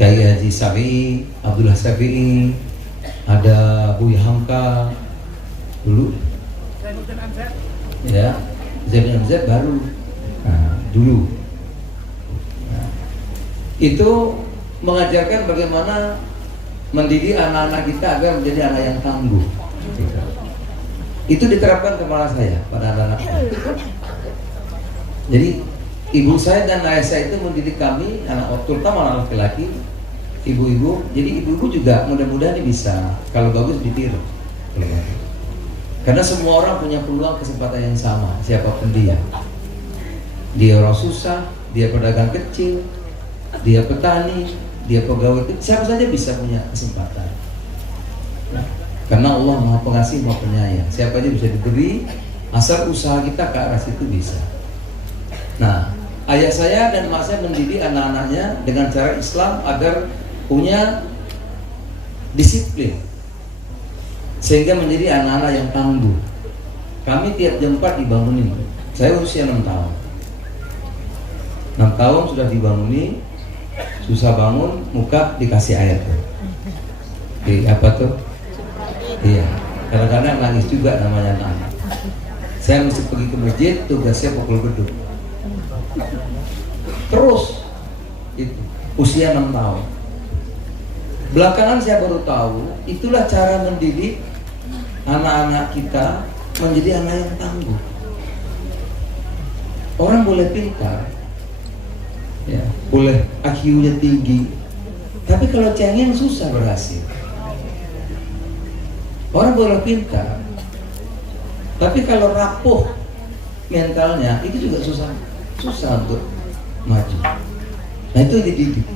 Kiai Haji Syafi'i, Abdullah Syafi'i, ada Buya Hamka dulu. Ya, Zainul Amzad baru. Nah, dulu. Nah, itu mengajarkan bagaimana mendidik anak-anak kita agar menjadi anak yang tangguh. Itu diterapkan kepada saya, pada anak-anak. Jadi ibu saya dan ayah saya itu mendidik kami, anak terutama anak laki-laki, ibu-ibu. Jadi ibu-ibu juga mudah-mudahan bisa, kalau bagus ditiru. Karena semua orang punya peluang kesempatan yang sama, siapapun dia. Dia orang susah, dia pedagang kecil, dia petani, dia pegawai kecil, siapa saja bisa punya kesempatan. Karena Allah Maha Pengasih, Maha Penyayang. Siapa aja bisa diberi, asal usaha kita ke arah situ bisa. Nah, ayah saya dan emak saya mendidik anak-anaknya dengan cara Islam agar punya disiplin, sehingga menjadi anak-anak yang tangguh. Kami tiap jam 4 dibangunin. Saya usia 6 tahun. 6 tahun sudah dibangunin, susah bangun, muka dikasih air. Apa tuh? Iya, kadang-kadang nangis juga namanya anak. Saya mesti pergi ke masjid, tugasnya pukul beduk. Terus itu usia 6 tahun. Belakangan saya baru tahu itulah cara mendidik anak-anak kita menjadi anak yang tangguh. Orang boleh pintar, ya, boleh IQ-nya tinggi, tapi kalau cengeng susah berhasil. Orang boleh pintar, tapi kalau rapuh mentalnya itu juga susah untuk maju. Nah itu dididik.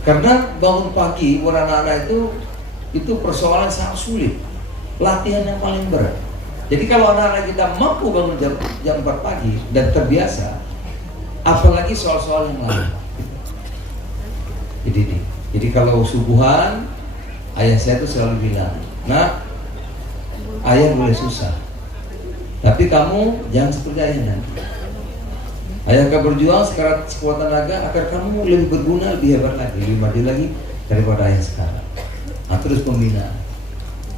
Karena bangun pagi buat anak-anak itu persoalan sangat sulit, latihan yang paling berat. Jadi kalau anak-anak kita mampu bangun jam 4 pagi dan terbiasa, apalagi soal-soal yang lain. Jadi kalau subuhan, ayah saya tuh selalu bilang, "Nak, ayah boleh susah, tapi kamu jangan seperti ayah nanti. Ayah akan berjuang sekuat tenaga agar kamu lebih berguna, lebih hebat lagi, lebih maju lagi daripada ayah sekarang." Nah, terus pembinaan.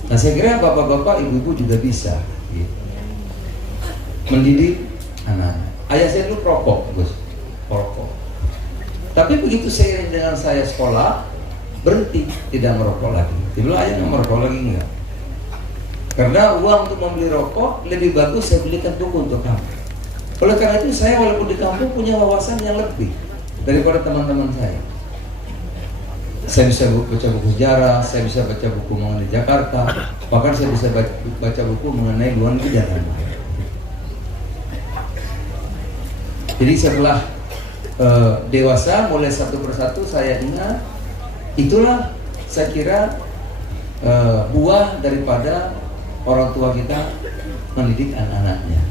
Nah, saya kira bapak-bapak, ibu-ibu juga bisa gitu, mendidik anak. Ayah saya dulu perokok, Gus, perokok. Tapi begitu seiring dengan saya sekolah, berhenti, tidak merokok lagi. Dia bilang, ayah nggak merokok lagi enggak. Karena uang untuk membeli rokok lebih bagus saya belikan buku untuk kamu. Oleh karena itu saya walaupun di kampung punya wawasan yang lebih daripada teman-teman saya. Saya bisa baca buku sejarah, saya bisa baca buku mengenai Jakarta, bahkan saya bisa baca buku mengenai luar negeri dan lain-lain. Jadi setelah dewasa, mulai satu persatu saya ingat, itulah saya kira buah daripada orang tua kita mendidik anak-anaknya.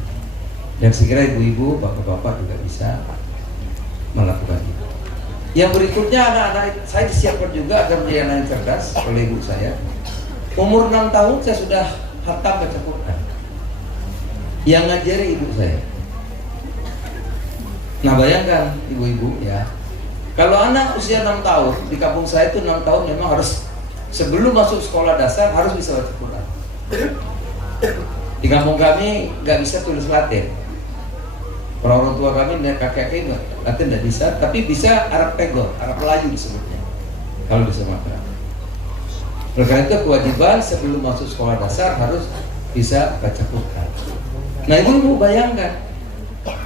Dan saya kira ibu-ibu, bapak-bapak juga bisa melakukan itu. Yang berikutnya, anak-anak saya disiapkan juga agar menjadi anak yang cerdas oleh ibu saya. Umur 6 tahun saya sudah hatam baca Quran. Yang ngajari ibu saya. Nah bayangkan ibu-ibu ya, kalau anak usia 6 tahun di kampung saya itu 6 tahun memang harus sebelum masuk sekolah dasar harus bisa baca Quran. Di kampung kami nggak bisa tulis Latin. Orang tua kami dan kakek-kakek Latin tidak bisa, tapi bisa Arab Pegol, Arab Melayu disebutnya kalau di Sumatera. Oleh karena itu kewajiban sebelum masuk sekolah dasar harus bisa baca Quran. Nah ibu bayangkan,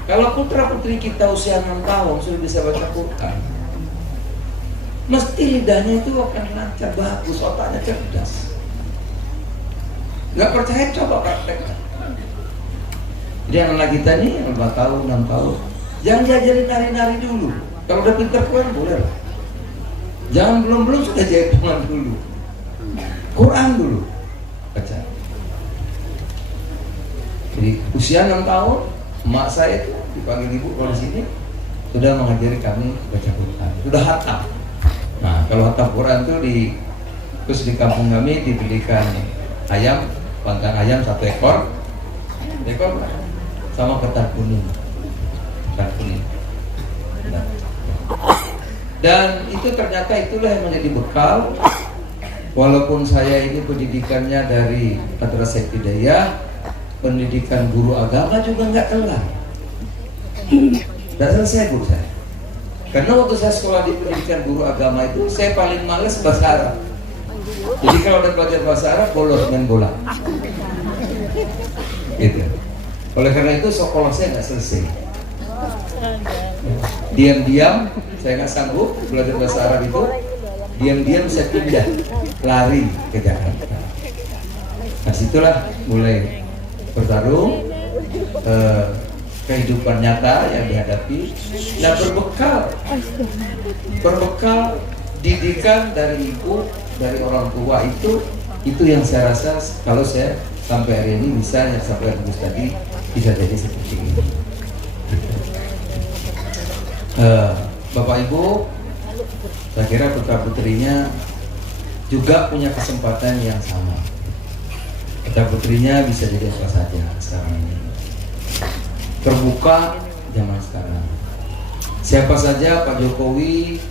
kalau putra putri kita usia 6 tahun sudah bisa baca Quran, mesti lidahnya itu akan lancar, bagus, otaknya cerdas. Nggak percaya, coba praktekkan. Jadi anak kita nih 4 tahun, 6 tahun, jangan diajarin nari-nari dulu. Kalau udah pintar Quran boleh lah. Jangan belum sudah jaipongan dulu. Quran dulu baca. Jadi usia 6 tahun, emak saya itu dipanggil ibu kalau di sini sudah mengajari kami baca Quran. Sudah hatam. Nah kalau hatam Quran itu terus di kampung kami dibelikan ayam, panggang ayam 1 ekor sama ketan kuning. Nah. Dan itu ternyata itulah yang menjadi bekal. Walaupun saya ini pendidikannya dari Madrasah Hidayah, pendidikan guru agama juga nggak kelar. Tidak selesai guru saya. Karena waktu saya sekolah di pendidikan guru agama itu, saya paling males bahasa Arab. Jadi kalau udah belajar bahasa Arab, bolos main bola. Gitu. Oleh karena itu sekolah saya nggak selesai. Diam-diam saya nggak sanggup belajar bahasa Arab itu. Diam-diam saya pindah, lari ke Jakarta. Nah situlah mulai bertarung kehidupan nyata yang dihadapi. Nah berbekal didikan dari ibu, dari orang tua itu yang saya rasa kalau saya sampai hari ini bisa yang sampai Gus tadi bisa jadi seperti ini. Bapak Ibu, saya kira putra putrinya juga punya kesempatan yang sama. Putra putrinya bisa jadi apa saja sekarang ini. Terbuka zaman sekarang. Siapa saja, Pak Jokowi,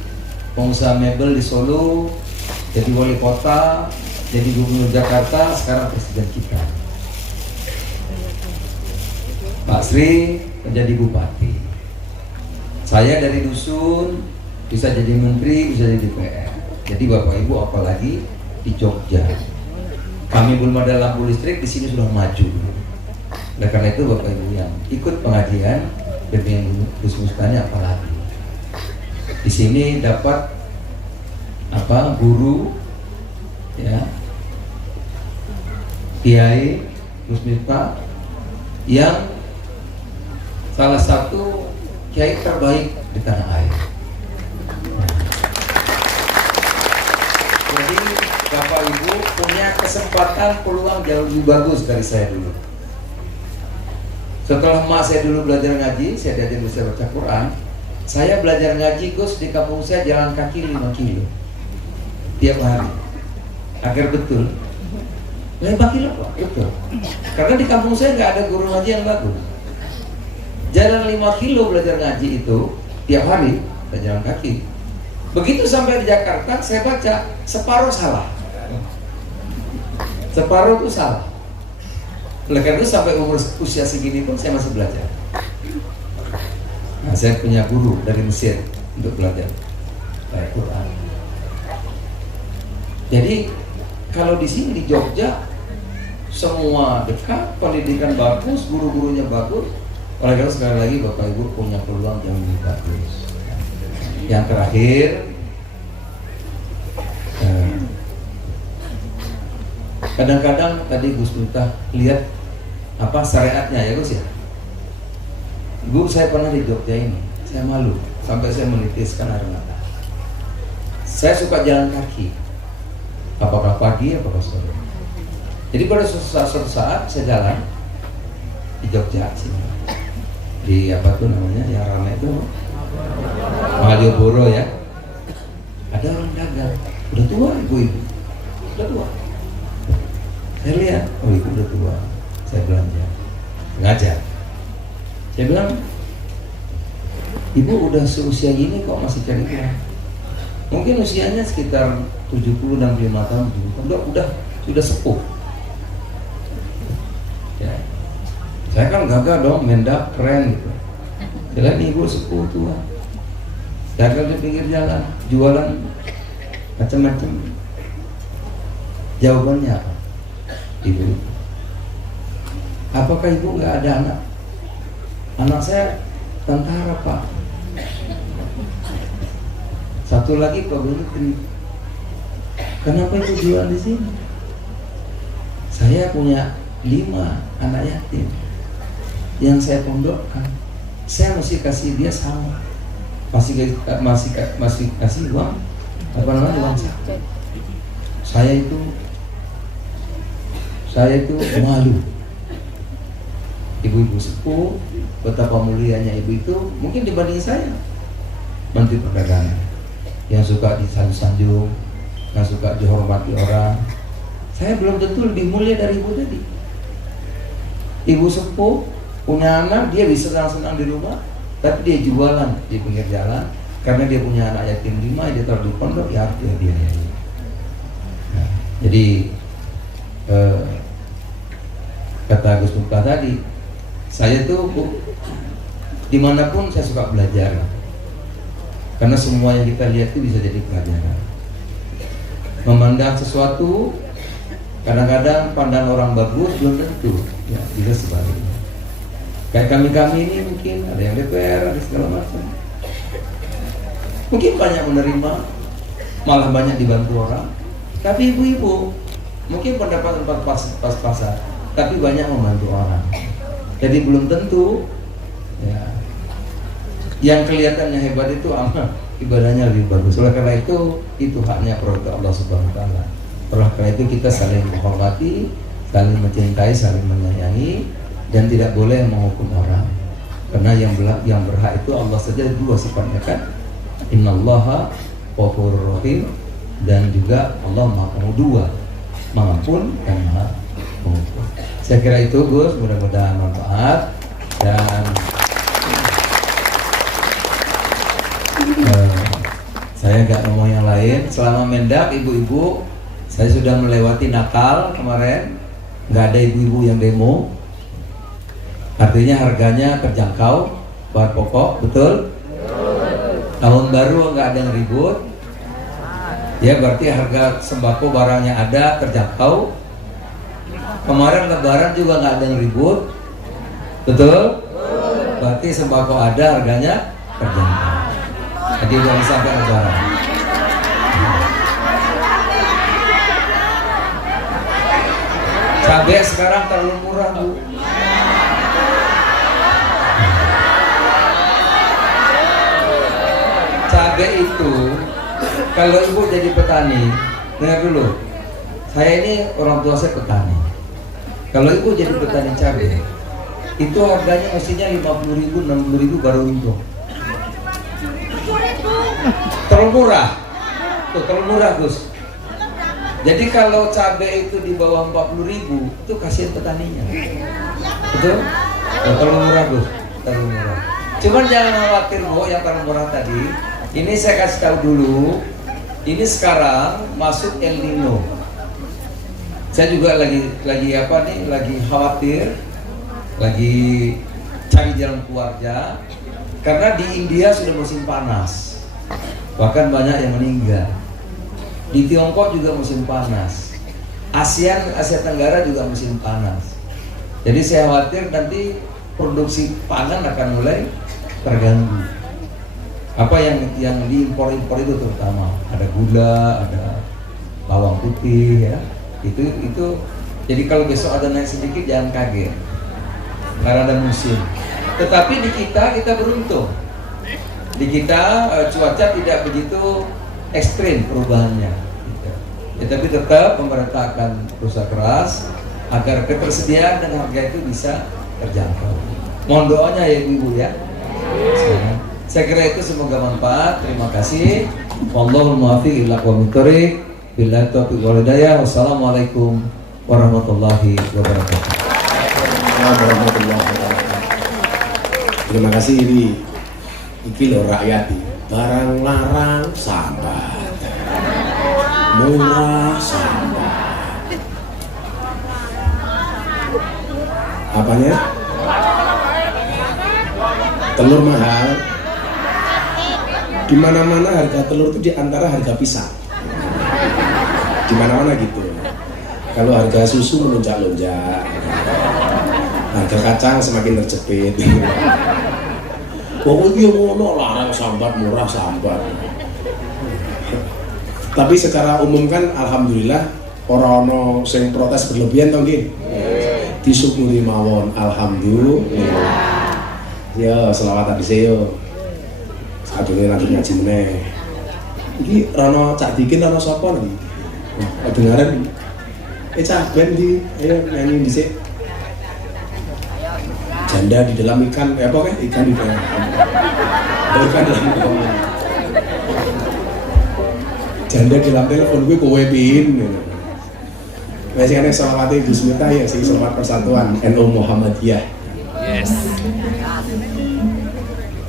pengusaha mebel di Solo, jadi wali kota, jadi gubernur Jakarta, sekarang presiden kita. Pak Sri menjadi bupati. Saya dari dusun bisa jadi menteri, bisa jadi DPR. Jadi Bapak Ibu apalagi di Jogja. Kami belum ada lampu listrik, di sini sudah maju. Oleh karena itu Bapak Ibu yang ikut pengajian demi Gus Mustani apalagi. Di sini dapat guru ya, Kiai Gus Miftah yang salah satu kiai terbaik di tanah air. Jadi Bapak Ibu punya kesempatan peluang jauh lebih bagus dari saya dulu. Setelah emak saya dulu belajar ngaji, saya diajarin bisa baca Quran. Saya belajar ngaji Gus di kampung saya jalan kaki 5 kilo tiap hari. Agar betul 5 kilo Pak, betul. Karena di kampung saya nggak ada guru ngaji yang bagus. Jalan 5 kilo belajar ngaji itu tiap hari, kita jalan kaki. Begitu sampai di Jakarta, saya baca separuh salah. Separuh itu salah. Oleh karena itu sampai umur usia segini pun saya masih belajar. Nah, saya punya guru dari Mesir untuk belajar Al-Quran. Jadi kalau di sini di Jogja semua dekat, pendidikan bagus, guru-gurunya bagus. Oleh karena sekali lagi Bapak Ibu punya peluang yang lebih bagus. Yang terakhir, kadang-kadang tadi Gus Miftah lihat apa syariatnya ya Gus ya. Ibu, saya pernah di Jogja ini, saya malu sampai saya menitiskan air mata. Saya suka jalan kaki, apakah pagi apakah sore. Jadi pada suatu saat saya jalan di Jogja sini, di apa tuh namanya yang ramai itu Malioboro ya. Ada orang dagang, udah tua ibu-ibu, udah tua. Saya lihat, oh ibu udah tua. Saya belanja, sengaja. Saya bilang, ibu udah seusia gini kok masih cari uang. Mungkin usianya sekitar 70-65 tahun, sudah sepuh. Ya. Saya kan gagah dong, mendak keren gitu. Jalan ibu sepuh tua, dagang di pinggir jalan, jualan macam-macam. Jawabannya apa? Ibu, apakah ibu nggak ada anak? Anak saya tentara Pak. Satu lagi pegawai. Kenapa ibu jualan di sini? Saya punya 5 anak yatim yang saya pondokkan. Saya mesti kasih dia sama, masih kasih uang apa namanya uang zakat. Saya itu malu. Ibu-ibu sepuh, betapa mulianya ibu itu mungkin dibanding saya, Menteri Perdagangan yang suka disanjung-sanjung, yang suka dihormati orang. Saya belum tentu lebih mulia dari ibu tadi. Ibu sepuh punya anak, dia bisa senang-senang di rumah, tapi dia jualan di pinggir jalan karena dia punya anak yatim 5, dia taruh di pondok, ya harus dia. Nah, jadi kata Gus Miftah tadi, saya tuh dimanapun saya suka belajar, karena semua yang kita lihat itu bisa jadi pelajaran. Memandang sesuatu, kadang-kadang pandang orang bagus belum tentu, ya bisa sebaliknya. Kayak kami ini mungkin ada yang DPR, ada segala macam. Mungkin banyak menerima, malah banyak dibantu orang. Tapi ibu-ibu mungkin pendapatan pas-pasan, tapi banyak membantu orang. Jadi belum tentu ya, yang kelihatannya hebat itu amal ibadahnya lebih bagus. Oleh karena itu haknya produk Allah Subhanahu Wa Taala. Oleh karena itu kita saling menghormati, saling mencintai, saling menyayangi, dan tidak boleh menghukum orang. Karena yang berhak itu Allah saja. Dua sifatnya kan, Innallaha Ghafurur Rahim, dan juga Allah Maha Pengampun, mengampun dan Maha Pengampun. Saya kira itu Gus, mudah-mudahan manfaat. Dan saya nggak ngomong yang lain. Selama Mendak, ibu-ibu, saya sudah melewati Natal kemarin, nggak ada ibu-ibu yang demo. Artinya harganya terjangkau, bahan pokok, betul? Tahun baru nggak ada yang ribut. Ya berarti harga sembako barangnya ada, terjangkau. Kemarin Lebaran juga nggak ada yang ribut, betul? Berarti sembako ada, harganya terjangkau. Jadi jangan sampai Lebaran. Cabai sekarang terlalu murah, Bu. Cabai itu, kalau ibu jadi petani, dengar dulu. Saya ini orang tua saya petani. Kalau ibu jadi petani cabai, itu harganya mestinya 50.000, 60.000 baru untung. Terlalu murah. Tuh, terlalu murah, Gus. Jadi kalau cabai itu di bawah 40.000, itu kasihan petaninya. Betul? Tuh, terlalu murah, Gus. Terlalu murah. Cuman jangan khawatir, Bu, yang terlalu murah tadi. Ini saya kasih tahu dulu. Ini sekarang masuk El Nino. Saya juga lagi khawatir, lagi cari jalan keluarga, karena di India sudah musim panas, bahkan banyak yang meninggal. Di Tiongkok juga musim panas. Asia Tenggara juga musim panas. Jadi saya khawatir nanti produksi pangan akan mulai terganggu. Apa yang diimpor itu terutama ada gula, ada bawang putih ya. Itu jadi kalau besok ada naik sedikit jangan kaget. Karena ada musim. Tetapi di kita beruntung. Di kita cuaca tidak begitu ekstrim perubahannya. Ya, tapi tetap pemerintah akan berusaha keras agar ketersediaan dan harga itu bisa terjangkau. Mohon doanya ya Ibu ya. Saya kira itu semoga manfaat. Terima kasih. Wallahul muwaffiq ila aqwamit thoriq. Billahi taufiq wal hidayah. Wassalamualaikum warahmatullahi wabarakatuh. Warahmatullahi wabarakatuh. Terima kasih iki lho rakyat barang larang sambat, murah sambat. Apanya? Telur mahal. Di mana-mana harga telur itu di antara harga pisang. Di mana-mana gitu. Kalau harga susu melonjak-lonjak, harga kacang semakin terjepit. Pokoknya ngono larang sambat, murah sambat. Tapi secara umum kan alhamdulillah orang sing protes berlebihan to nggih. Disyukuri mawon alhamdulillah. Ya selawat habis yo. Sadurunge lanjut ngaji meneh. Iki rono cak dikin rono sapa iki? Kedengaran. Cak ben di ayo nyanyi dhisik. Janda di dalam ikan, apa kan? Ikan di dalam ikan dalam ikan. Janda di dalam telepon gue kowe pin. Masih ada salawat Ibu Smita ya sih, Selamat Persatuan NU Muhammadiyah. Yes.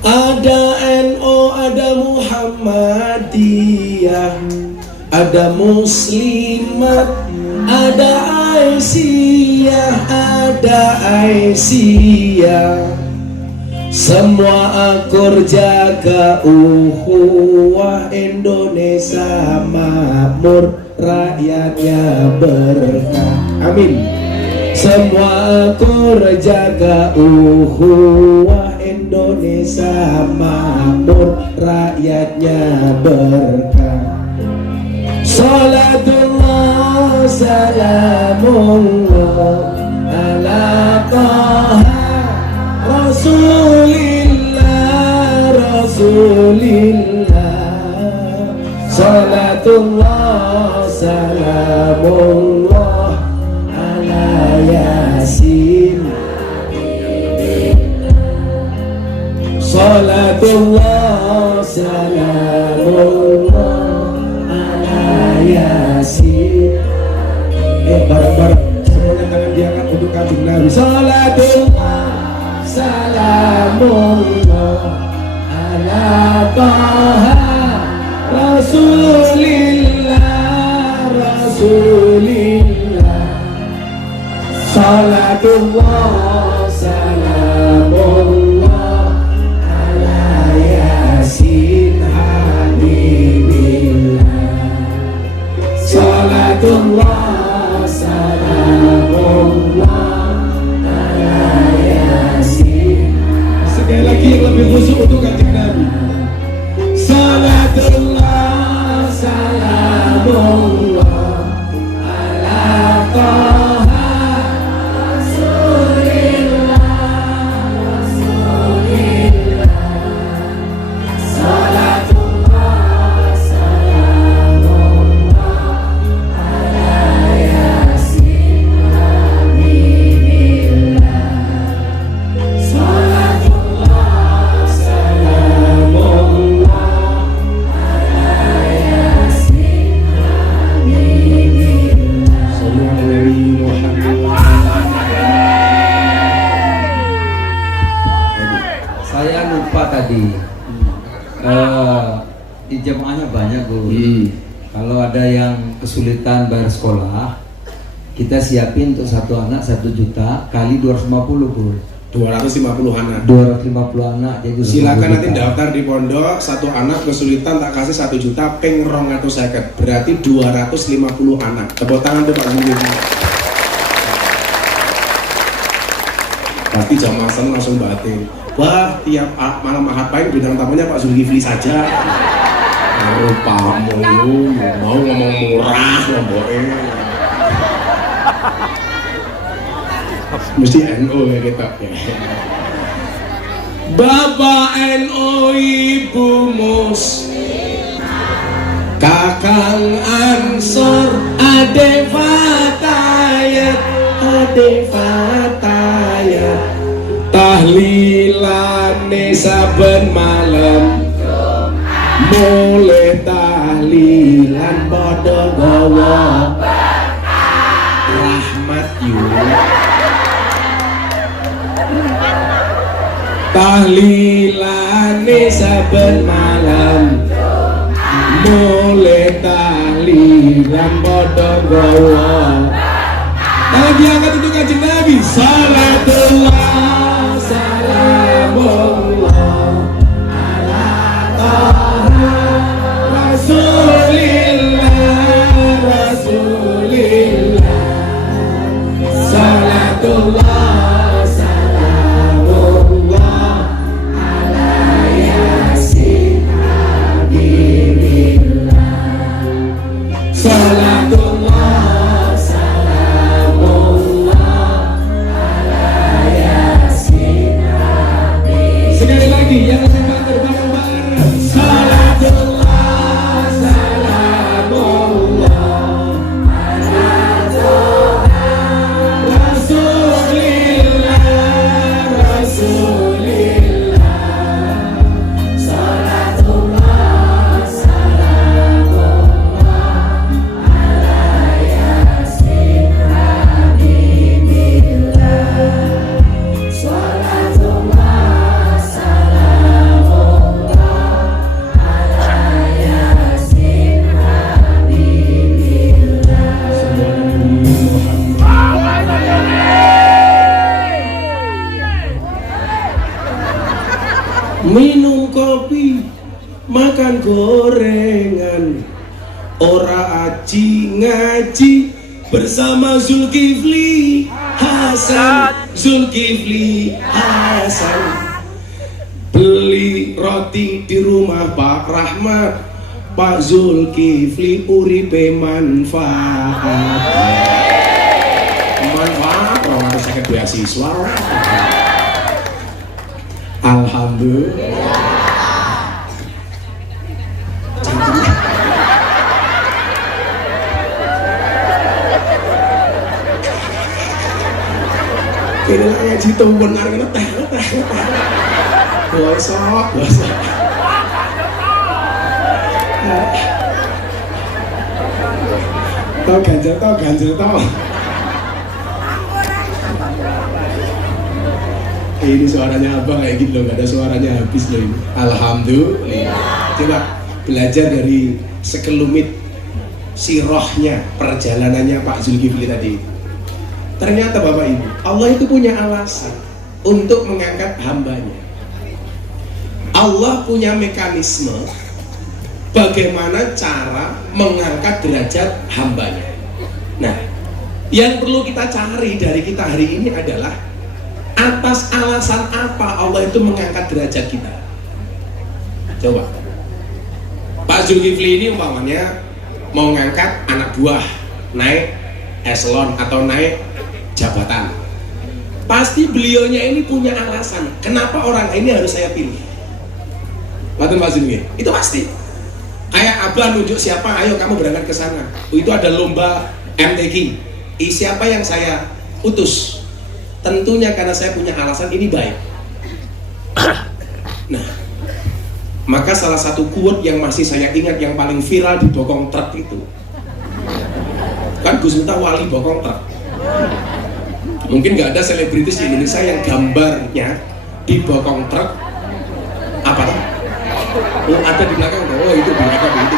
Ada NU, ada Muhammadiyah, ada Muslimat, ada Aisyah, ada Aisyah. Semua akur jaga ukhuwah Indonesia makmur, rakyatnya berkah. Amin. Semua akur jaga ukhuwah Indonesia makmur, rakyatnya berkah. Salatullah salamullah ala taha Rasulillah, Rasulillah. Salatullah salamullah ala Yasin. Salatullah salamullah ala Yasin. Bareng-bareng semuanya tangan diangkat untuk Kanjeng Nabi. Salatullah salamullah ala taha Rasulillah, Rasulillah. Salatullah salamullah ala Yasin Habibillah. Salatullah salamullah ala Yasin. Sekali lagi yang lebih khusyuk untuk Kanjeng Nabi. Salatullah salamullah ala taha Rasulillah, Rasulillah. Salatullah salamullah ala Yasin Habibillah. Salatullah salamullah ala Yasin Habibillah. Sallallahu alaihi Saya lupa tadi. Di jemaahnya banyak guru. Kalau ada yang kesulitan bayar sekolah, kita siapin untuk satu anak 1 juta kali 250 guru. 250 anak. 250 anak jadi Silakan 20 nanti juta. daftar di pondok, satu anak kesulitan tak kasih 1 juta ping 250, berarti 250 anak. Tepuk tangan tuh Pak Zulkifli. Berarti jamaah sana langsung batin. Wah, tiap malam Ahad Pahing bintang tamunya Pak Zulkifli saja. Pamu mau ngomong murah ngomongnya. Mesti NU ya kita. Bapak NU, Ibu Kakang Ansor, Ade Fatayat, tahlilane saben malam, mulai tahlilan padha gawa rahmat tahlilane saben malam, mulai tahlilan padha gawa. Tangan diangkat untuk Kanjeng Nabi. Salatullah salamullah ala taha Rasulillah, salatullah salamullah ala yasin habibillah, salatullah salamullah ala yasin habibillah. Sekali lagi yang lebih banter bareng-bareng. Salatullah salamullah ala taha Rasulillah, salatullah salamullah ala yasin habibillah, salatullah salamullah ala yasin habibillah. Minum kopi, makan gorengan, ora aji ngaji bersama Zulkifli Hasan, Zulkifli Hasan. Beli roti di rumah Pak Rahmat, Pak Zulkifli uripe manfaat. Manfaat orang harus sakit beasiswa. Alhamdulillah. Kira ngaji tumpun arep teh. Bosok. Tau ganjel. Ini suaranya abang kayak gitu loh, gak ada suaranya habis loh ini. Alhamdulillah. Coba belajar dari sekelumit sirahnya, perjalanannya Pak Zulkifli tadi. Ternyata Bapak Ibu, Allah itu punya alasan untuk mengangkat hambanya. Allah punya mekanisme bagaimana cara mengangkat derajat hambanya. Nah, yang perlu kita cari dari kita hari ini adalah atas alasan apa Allah itu mengangkat derajat kita. Coba Pak Zulkifli ini umpamanya mau ngangkat anak buah naik eselon atau naik jabatan, pasti beliaunya ini punya alasan kenapa orang ini harus saya pilih. Pak Zulkifli itu pasti kayak abah nunjuk siapa, ayo kamu berangkat ke sana, itu ada lomba MTQ, siapa yang saya utus. Tentunya karena saya punya alasan ini baik. Nah, maka salah satu quote yang masih saya ingat yang paling viral di bokong truk itu, kan Gus Miftah wali bokong truk. Mungkin nggak ada selebritis di Indonesia yang gambarnya di bokong truk apa tuh? Oh, ada di belakang. Oh, itu di belakang itu.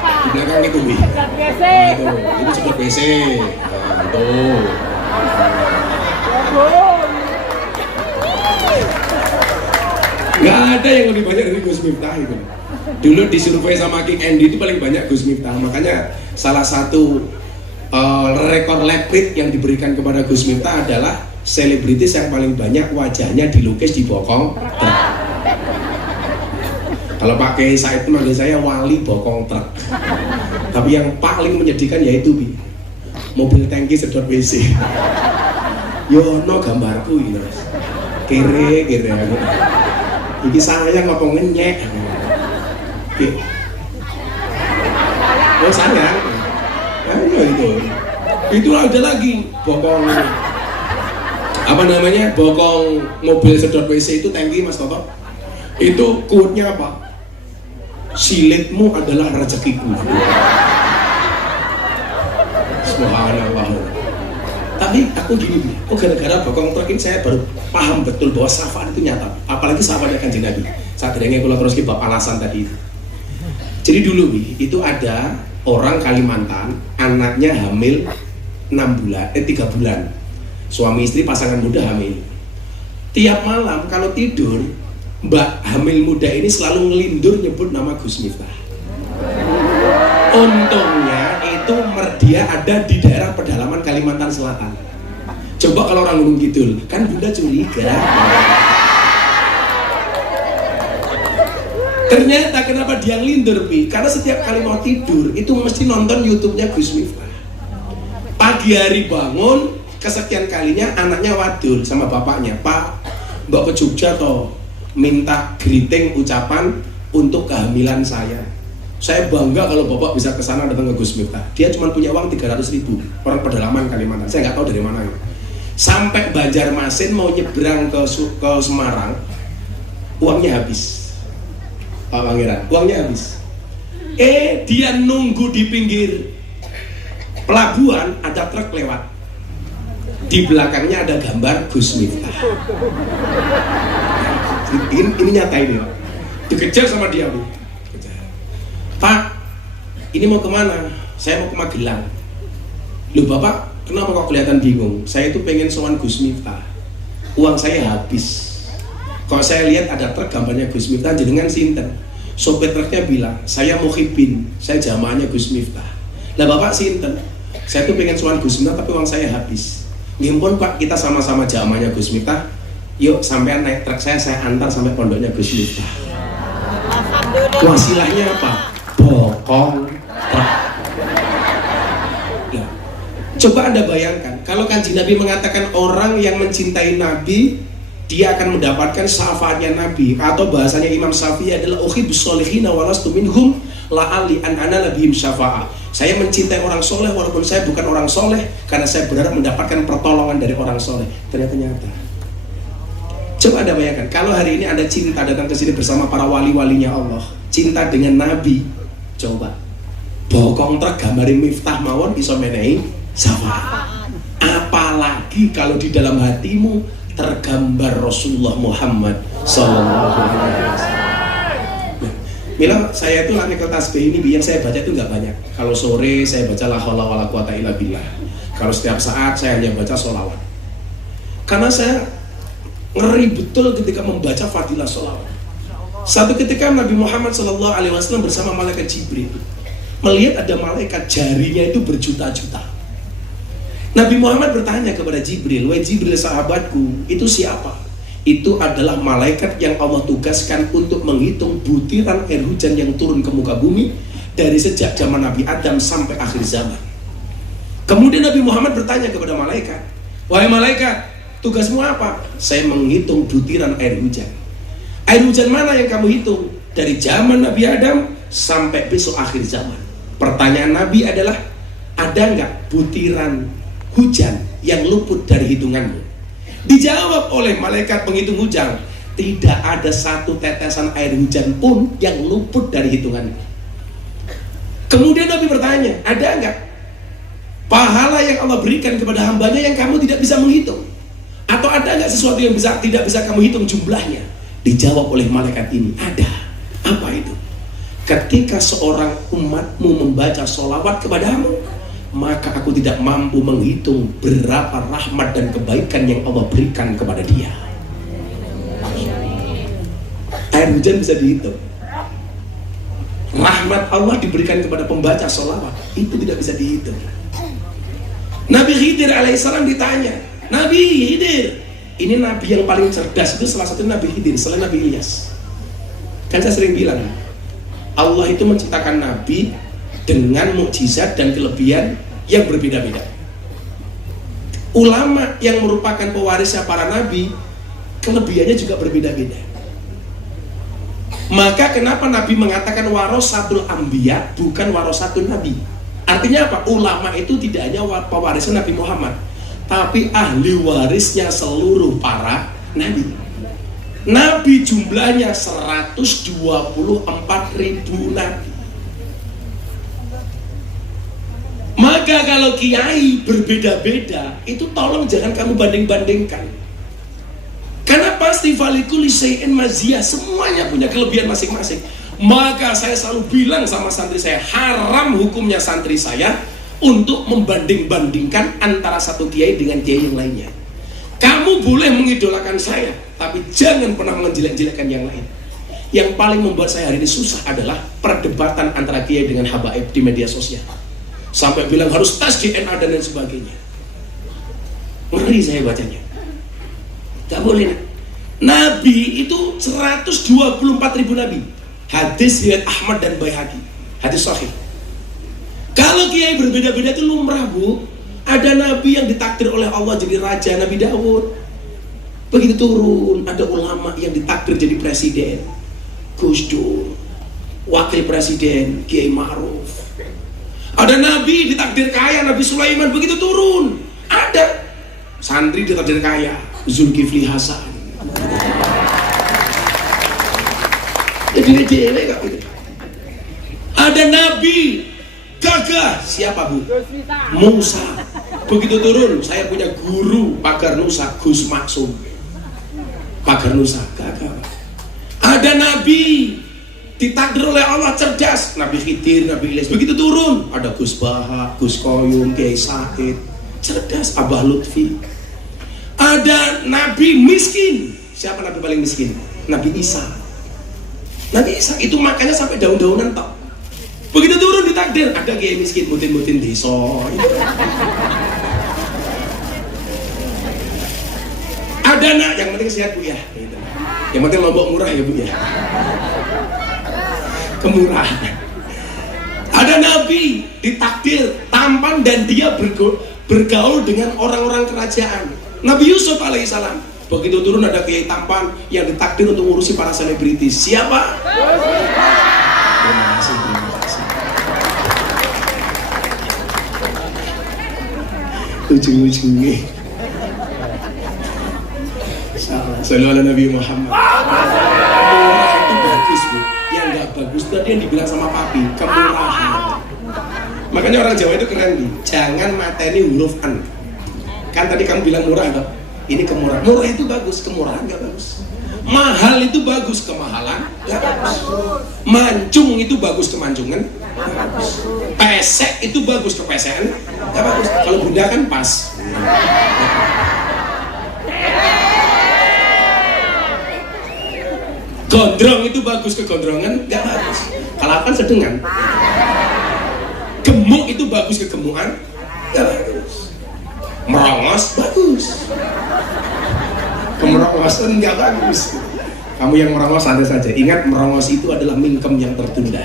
Di belakang itu, Wi. Nah, itu seperti WC. Nah, tuh. Nggak ada yang lebih banyak dari Gus Miftah itu. Dulu disurvei sama King Andy itu paling banyak Gus Miftah. Makanya salah satu rekor leprit yang diberikan kepada Gus Miftah adalah selebritis yang paling banyak wajahnya dilukis di bokong truk. Kalau Pak Kiai Said itu manggil saya wali bokong truk. Tapi yang paling menyedihkan yaitu mobil tangki sedot WC. Yono gambarku ini mas. Kere iki sayang apa ngenyek. Oh sayang. Ya itu ada lagi bokong apa namanya, bokong mobil sedot WC itu tangki mas Toto. Itu quote-nya apa? Silitmu adalah rezekiku. Subhanallah. Tapi aku gini, gara-gara bokong truk ini saya baru paham betul bahwa syafaat itu nyata. Apalagi syafaatnya Kanjeng Nabi. Saat derenge kula terus ki bab alasan tadi itu. Jadi dulu itu ada orang Kalimantan, anaknya hamil 3 bulan. Suami istri pasangan muda hamil. Tiap malam kalau tidur, Mbak hamil muda ini selalu ngelindur nyebut nama Gus Miftah. Untungnya itu dia ada di daerah pedalaman Kalimantan Selatan. Coba kalau orang Gunung Kidul, kan Bunda curiga. Ternyata kenapa dia ngelindur, Pi? Karena setiap kali mau tidur itu mesti nonton YouTube-nya Gus Miftah. Pagi hari bangun, kesekian kalinya anaknya wadul sama bapaknya, Pak, Mbak ke Jogja toh minta greeting ucapan untuk kehamilan saya. Saya bangga kalau bapak bisa ke sana datang ke Gus Miftah. Dia cuma punya uang 300.000, orang pedalaman Kalimantan. Saya nggak tahu dari mana. Sampai Banjarmasin mau nyebrang ke Semarang, uangnya habis. Pak Pangeran, uangnya habis. Dia nunggu di pinggir pelabuhan, ada truk lewat. Di belakangnya ada gambar Gus Miftah. Ini nyata ini, Pak. Dikejar sama dia, Bu. Pak, ini mau kemana? Saya mau ke Magelang. Loh Bapak, kenapa kok kelihatan bingung? Saya itu pengen sowan Gus Miftah. Uang saya habis. Kalau saya lihat ada truk gambarnya Gus Miftah, jenengan sinten? Sopir truknya bilang, saya Muhyiddin, saya jamaahnya Gus Miftah. Lah Bapak sinten? Saya tuh pengen sowan Gus Miftah tapi uang saya habis. Ngimpun Pak, kita sama-sama jamaahnya Gus Miftah. Yuk sampean naik truk saya antar sampai pondoknya Gus Miftah. Wasilahnya apa? Bokong truk. Ya. Coba Anda bayangkan, kalau Kanjeng Nabi mengatakan orang yang mencintai Nabi, dia akan mendapatkan syafaatnya Nabi. Atau bahasanya Imam Syafi'i adalah uhibbus sholihin wa lastu minhum la'ali an ana labihim syafa'ah. Saya mencintai orang soleh walaupun saya bukan orang soleh, karena saya berharap mendapatkan pertolongan dari orang soleh. Ternyata nyata. Coba Anda bayangkan, kalau hari ini Anda cinta datang ke sini bersama para wali-walinya Allah, cinta dengan Nabi, coba bokong truk gambarin Miftah mawon bisa menehi syafaat. Apalagi kalau di dalam hatimu tergambar Rasulullah Muhammad Sallallahu Alaihi Wasallam. Mila, saya itu lanikel tasbih ini yang saya baca itu nggak banyak. Kalau sore saya baca la haula wala quwata illa billah. Kalau setiap saat saya hanya baca sholawat. Karena saya ngeri betul ketika membaca fadilah sholawat. Satu ketika Nabi Muhammad Sallallahu Alaihi Wasallam bersama malaikat Jibril melihat ada malaikat jarinya itu berjuta-juta. Nabi Muhammad bertanya kepada Jibril, "Wahai Jibril sahabatku, itu siapa?" Itu adalah malaikat yang Allah tugaskan untuk menghitung butiran air hujan yang turun ke muka bumi dari sejak zaman Nabi Adam sampai akhir zaman. Kemudian Nabi Muhammad bertanya kepada malaikat, "Wahai malaikat, tugasmu apa?" "Saya menghitung butiran air hujan." "Air hujan mana yang kamu hitung?" "Dari zaman Nabi Adam sampai besok akhir zaman." Pertanyaan Nabi adalah, ada nggak butiran hujan yang luput dari hitunganmu? Dijawab oleh malaikat penghitung hujan, tidak ada satu tetesan air hujan pun yang luput dari hitunganmu. Kemudian Nabi bertanya, ada nggak pahala yang Allah berikan kepada hambanya yang kamu tidak bisa menghitung? Atau ada nggak sesuatu yang tidak bisa kamu hitung jumlahnya? Dijawab oleh malaikat ini, ada. Apa itu? Ketika seorang umatmu membaca sholawat kepadamu, maka aku tidak mampu menghitung berapa rahmat dan kebaikan yang Allah berikan kepada dia. Air hujan bisa dihitung. Rahmat Allah diberikan kepada pembaca sholawat itu tidak bisa dihitung. Nabi Khidir alaihissalam ditanya, Nabi Khidir, ini nabi yang paling cerdas itu salah satu Nabi Khidir selain Nabi Ilyas. Kan saya sering bilang, Allah itu menciptakan nabi dengan mukjizat dan kelebihan yang berbeda-beda. Ulama yang merupakan pewarisnya para nabi, kelebihannya juga berbeda-beda. Maka kenapa Nabi mengatakan warasatul anbiya bukan warasatun nabi? Artinya apa? Ulama itu tidak hanya pewarisnya Nabi Muhammad, tapi ahli warisnya seluruh para nabi. Nabi jumlahnya 124.000 nabi. Maka kalau kiai berbeda-beda, itu tolong jangan kamu banding-bandingkan. Karena pasti falikuli syai'in maziyah, semuanya punya kelebihan masing-masing. Maka saya selalu bilang sama santri saya, haram hukumnya santri saya untuk membanding-bandingkan antara satu kiai dengan kiai yang lainnya. Kamu boleh mengidolakan saya, tapi jangan pernah menjelek-jelekkan yang lain. Yang paling membuat saya hari ini susah adalah perdebatan antara kiai dengan habaib di media sosial. Sampai bilang harus tes DNA dan lain sebagainya. Ngeri saya bacanya. Gak boleh. Nabi itu 124.000 nabi. Hadis riwayat Ahmad dan Baihaqi, hadis sahih. Kalau kiai berbeda-beda itu lumrah, Bu. Ada nabi yang ditakdir oleh Allah jadi raja, Nabi Daud. Begitu turun, ada ulama yang ditakdir jadi presiden, Gus Dur. Wakil presiden, Kiai Ma'ruf. Ada nabi ditakdir kaya, Nabi Sulaiman. Begitu turun, ada santri ditakdir kaya, Zulkifli Hasan. Jadi ada nabi gagah, siapa, Bu? Musa. Begitu turun, saya punya guru pagar Nusa, Gus Maksum. Pagar Nusa, gagah. Ada nabi ditakdir oleh Allah cerdas, Nabi Khidir, Nabi Ilyas. Begitu turun, ada Gus Baha, Gus Koyum, Kiai Said, cerdas, Abah Lutfi. Ada nabi miskin. Siapa nabi paling miskin? Nabi Isa. Nabi Isa itu makannya sampai daun-daunan tok. Begitu turun ditakdir, ada kiai miskin, mutin-mutin desa. Ada nak, yang penting sehat, Bu, ya. Yang penting lombok murah ya, Bu, ya. Kemurahan. Ada nabi ditakdir tampan dan dia bergaul dengan orang-orang kerajaan. Nabi Yusuf alaihissalam. Begitu turun ada kiai tampan yang ditakdir untuk ngurusi para selebritis. Siapa? Terima kasih, terima kasih. Ujung-ujungnya salah. Sallallahu Nabi Muhammad. Murah itu bagus, Bu. Yang nggak bagus itu yang dibilang sama papi, kemurahan. Makanya orang Jawa itu keren nih. Jangan mateni huruf an. Kan tadi kamu bilang murah, toh? Ini kemurahan. Murah itu bagus, kemurahan nggak bagus. Mahal itu bagus, kemahalan nggak bagus. Mancung itu bagus, kemanjungan nggak bagus. Pesek itu bagus, kepesekan nggak bagus. Kalau bunda kan pas. Gondrong itu bagus, kegondrongan nggak bagus. Kalapan sedengan. Gemuk itu bagus, kegemukan nggak bagus. Merongos bagus, kemerongosan nggak bagus. Kamu yang merongos santai saja. Ingat, merongos itu adalah mingkem yang tertunda.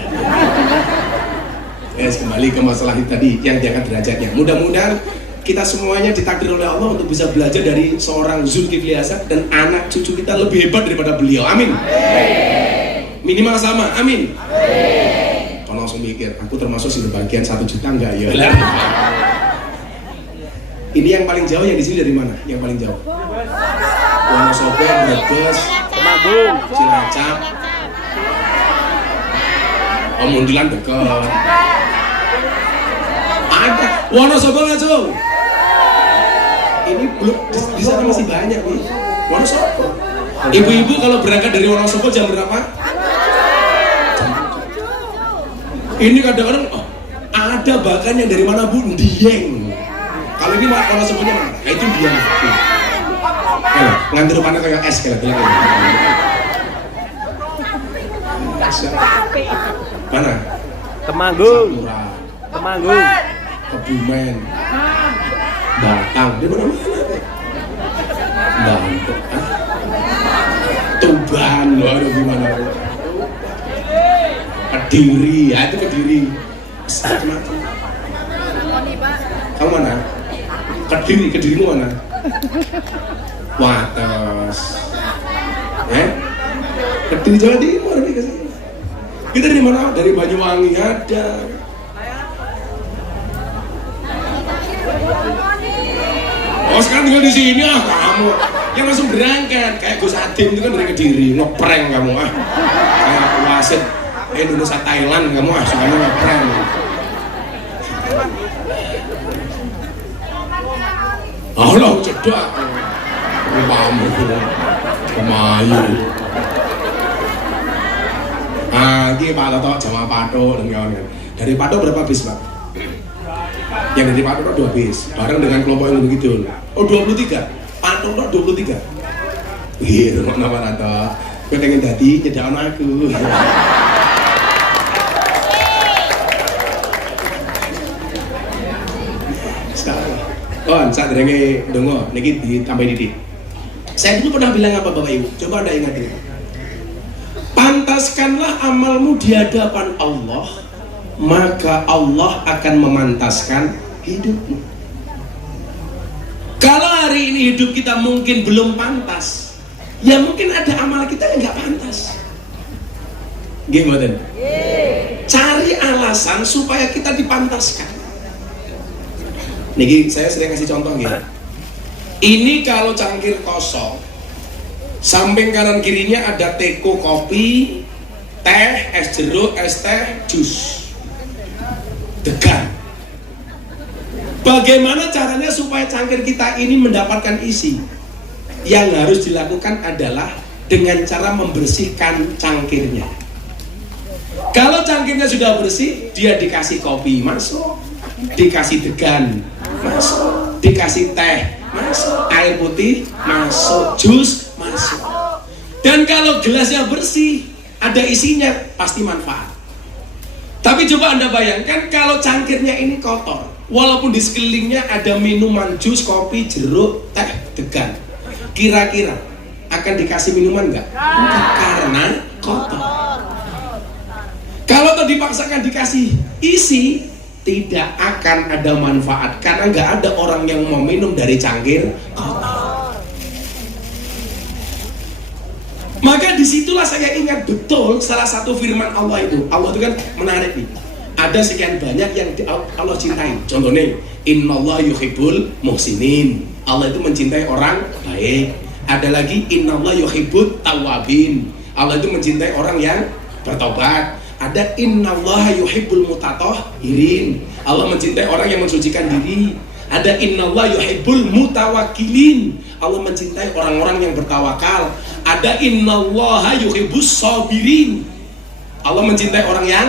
Yes, kembali ke masalah tadi yang diangkat derajatnya. Mudah-mudahan kita semuanya ditakdir oleh Allah untuk bisa belajar dari seorang Zulkifli Hasan dan anak cucu kita lebih hebat daripada beliau. Amin. Minimal sama. Amin. Kalau langsung mikir, aku termasuk si bagian 1 juta enggak ya? Ini yang paling jauh yang di sini dari mana? Yang paling jauh? Wonosobo, Brebes, Temanggung, Cilacap, Muntilan dekat. Ada Wonosobo nggak, Cung? Ini belum, di sana masih banyak nih. Wonosobo. Ibu-ibu kalau berangkat dari Wonosobo jam berapa? Ini kadang-kadang ada bahkan yang dari mana, Bu? Dieng. Kalau ini kalau sebutnya mana? Nah, itu dia. Ngantar panas kayak es kayak Mana? Temanggung. Sapura, Temanggung. Kebumen, Batang, di mana-mana. Bantuk, Tuban, waduh gimana? Kediri, ya itu Kediri. Macam-macam. Kamu mana? Kedirimu mana? Wates. Kediri Jawa Timur nih kesini. Kita dari mana? Dari Banyuwangi ada. Oh sekarang tinggal di sini kamu yang langsung berangkat kayak Gus Adim itu kan dari Kediri ngeprank kamu kayak wasit Indonesia Thailand kamu sukanya ngeprank. Allah cedak kamu kemayu ini Pak Loto Jawa Pato dan kawan-kawan. Dari Pato berapa bis Pak? Yang dari Pato 2 bis bareng dengan kelompok yang begitu. Oh 23 Pato 23. Iya kok nama Nato gue pengen jadi nyedakan aku. Saat derenge dongo niki ditambah didik. Saya dulu pernah bilang apa Bapak Ibu? Coba Anda ingat ini. Pantaskanlah amalmu di hadapan Allah, maka Allah akan memantaskan hidupmu. Kalau hari ini hidup kita mungkin belum pantas, ya mungkin ada amal kita yang nggak pantas. Gimana? Cari alasan supaya kita dipantaskan. Niki saya sering kasih contoh gitu. Ini kalau cangkir kosong, samping kanan kirinya ada teko kopi, teh, es jeruk, es teh, jus, degan. Bagaimana caranya supaya cangkir kita ini mendapatkan isi? Yang harus dilakukan adalah dengan cara membersihkan cangkirnya. Kalau cangkirnya sudah bersih, dia dikasih kopi masuk, dikasih degan masuk, dikasih teh masuk, air putih masuk, jus masuk. Dan kalau gelasnya bersih, ada isinya, pasti manfaat. Tapi coba Anda bayangkan kalau cangkirnya ini kotor, walaupun di sekelilingnya ada minuman jus, kopi, jeruk, teh, degan, kira-kira akan dikasih minuman nggak? Karena kotor. Kalau dipaksakan dikasih isi, tidak akan ada manfaat karena nggak ada orang yang mau minum dari cangkir kotor. Maka disitulah saya ingat betul salah satu firman Allah itu. Allah itu kan menarik nih. Ada sekian banyak yang Allah cintai. Contohnya, Innallaha yuhibbul muhsinin. Allah itu mencintai orang baik. Ada lagi Innallaha yuhibbut tawwabin. Allah itu mencintai orang yang bertobat. Ada Innallaha yuhibbul mutatahhirin. Allah mencintai orang yang mensucikan diri. Ada Innallaha yuhibbul mutawakkilin. Allah mencintai orang-orang yang bertawakal. Ada Innallaha yuhibbus sabirin. Allah mencintai orang yang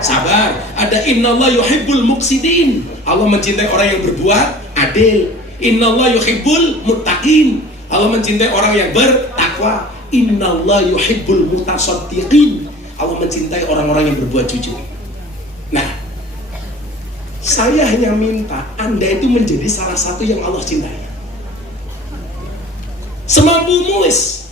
sabar. Ada Innallaha yuhibbul muqsitin. Allah mencintai orang yang berbuat adil. Innallaha yuhibbul muttaqin. Allah mencintai orang yang bertakwa. Innallaha yuhibbul mutasaddiqin. Allah mencintai orang-orang yang berbuat jujur. Nah, saya hanya minta Anda itu menjadi salah satu yang Allah cintai. Semampumu wis.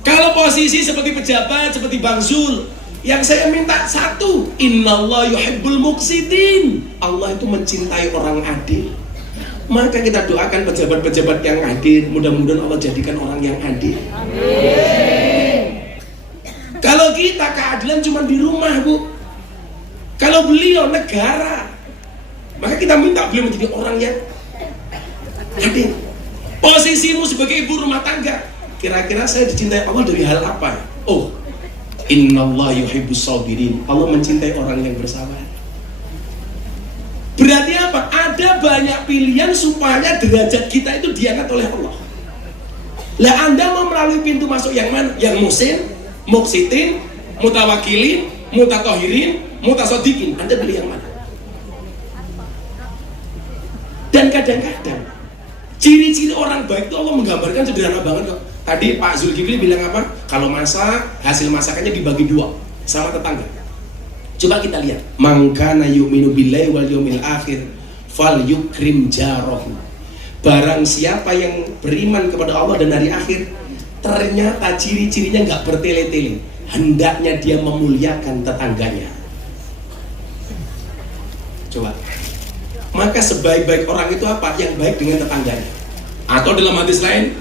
Kalau posisi seperti pejabat, seperti Bang Zul, yang saya minta satu, Innallaha yuhibbul muqsitin. Allah itu mencintai orang adil. Maka kita doakan pejabat-pejabat yang adil, mudah-mudahan Allah jadikan orang yang adil. Amin. Kalau kita keadilan cuma di rumah, Bu. Kalau beliau negara, maka kita minta beliau menjadi orang yang adil. Posisimu sebagai ibu rumah tangga, kira-kira saya dicintai Allah dari hal apa? Oh, Innallaha yuhibbus sabirin. Allah mencintai orang yang bersabar. Berarti apa? Ada banyak pilihan supaya derajat kita itu diangkat oleh Allah. Lah Anda mau melalui pintu masuk yang mana? Yang muhsin, muqsitin, mutawakilin, mutatahhirin, mutasadiqin. Anda pilih yang mana? Dan kadang-kadang ciri-ciri orang baik itu Allah menggambarkan sederhana banget kok. Tadi Pak Zulkifli bilang apa? Kalau masak, hasil masakannya dibagi 2. sama tetangga. Coba kita lihat, man kana yu'minu billahi wal yawmil akhir fal yukrim jarahu. Barang siapa yang beriman kepada Allah dan hari akhir, ternyata ciri-cirinya nggak bertele-tele, hendaknya dia memuliakan tetangganya. Coba, maka sebaik-baik orang itu apa? Yang baik dengan tetangganya. Atau dalam hadis lain,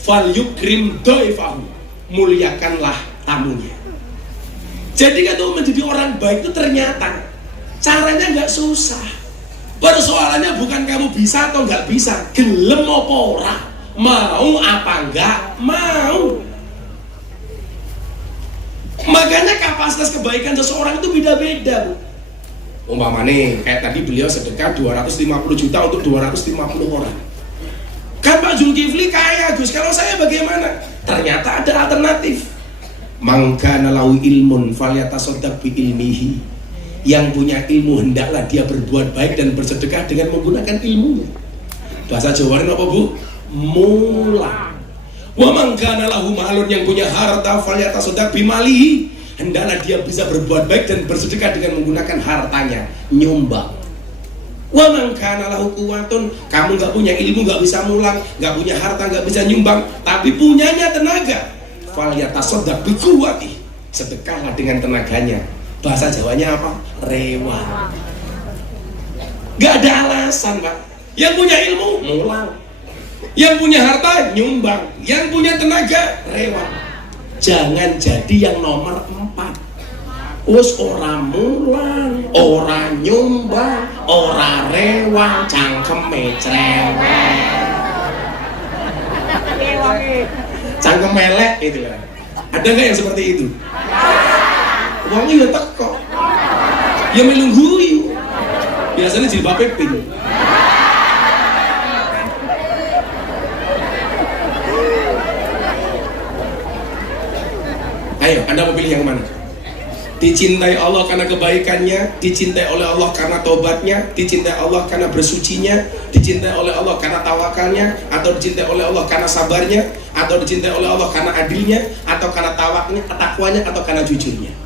fal yukrim dhaifahu, muliakanlah tamunya. Jadi kalau menjadi orang baik itu ternyata caranya nggak susah. Persoalannya bukan kamu bisa atau nggak bisa, gelem apa ora, mau apa nggak mau. Makanya kapasitas kebaikan seseorang itu beda-beda, Bu. Umpamane kayak tadi beliau sedekah 250 juta untuk 250 orang. Kan Pak Zulkifli kaya, Gus. Kalau saya bagaimana? Ternyata ada alternatif. Man kana lahu ilmun falyatasaddaq bi ilmihi. Yang punya ilmu hendaklah dia berbuat baik dan bersedekah dengan menggunakan ilmunya. Bahasa Jawa apa, Bu? Mulang. Wa man kana lahu malun, yang punya harta falyatasaddaq bi malihi. Hendaklah dia bisa berbuat baik dan bersedekah dengan menggunakan hartanya, nyumbang. Wa man kana lahu quwwatun, kamu nggak punya ilmu, nggak bisa mulang, nggak punya harta, nggak bisa nyumbang, tapi punyanya tenaga, falyatasaddaq bi quwwati, sedekahlah dengan tenaganya. Bahasa Jawanya apa? Rewang. Nggak ada alasan, Pak. Yang punya ilmu mulang, yang punya harta nyumbang, yang punya tenaga rewang. Jangan jadi yang nomor 4. Us ora mulang, ora nyumbang, ora rewang, cangkeme cerewet, cangkem melek gitu ya. Ada nggak yang seperti itu? Uangnya ya teko, ya melung guyu. Biasanya jilbab pink. Ayo, Anda mau pilih yang mana? Dicintai Allah karena kebaikannya, dicintai oleh Allah karena tobatnya, dicintai Allah karena bersucinya, dicintai oleh Allah karena tawakalnya, atau dicintai oleh Allah karena sabarnya, atau dicintai oleh Allah karena adilnya, atau karena takwanya, atau karena jujurnya.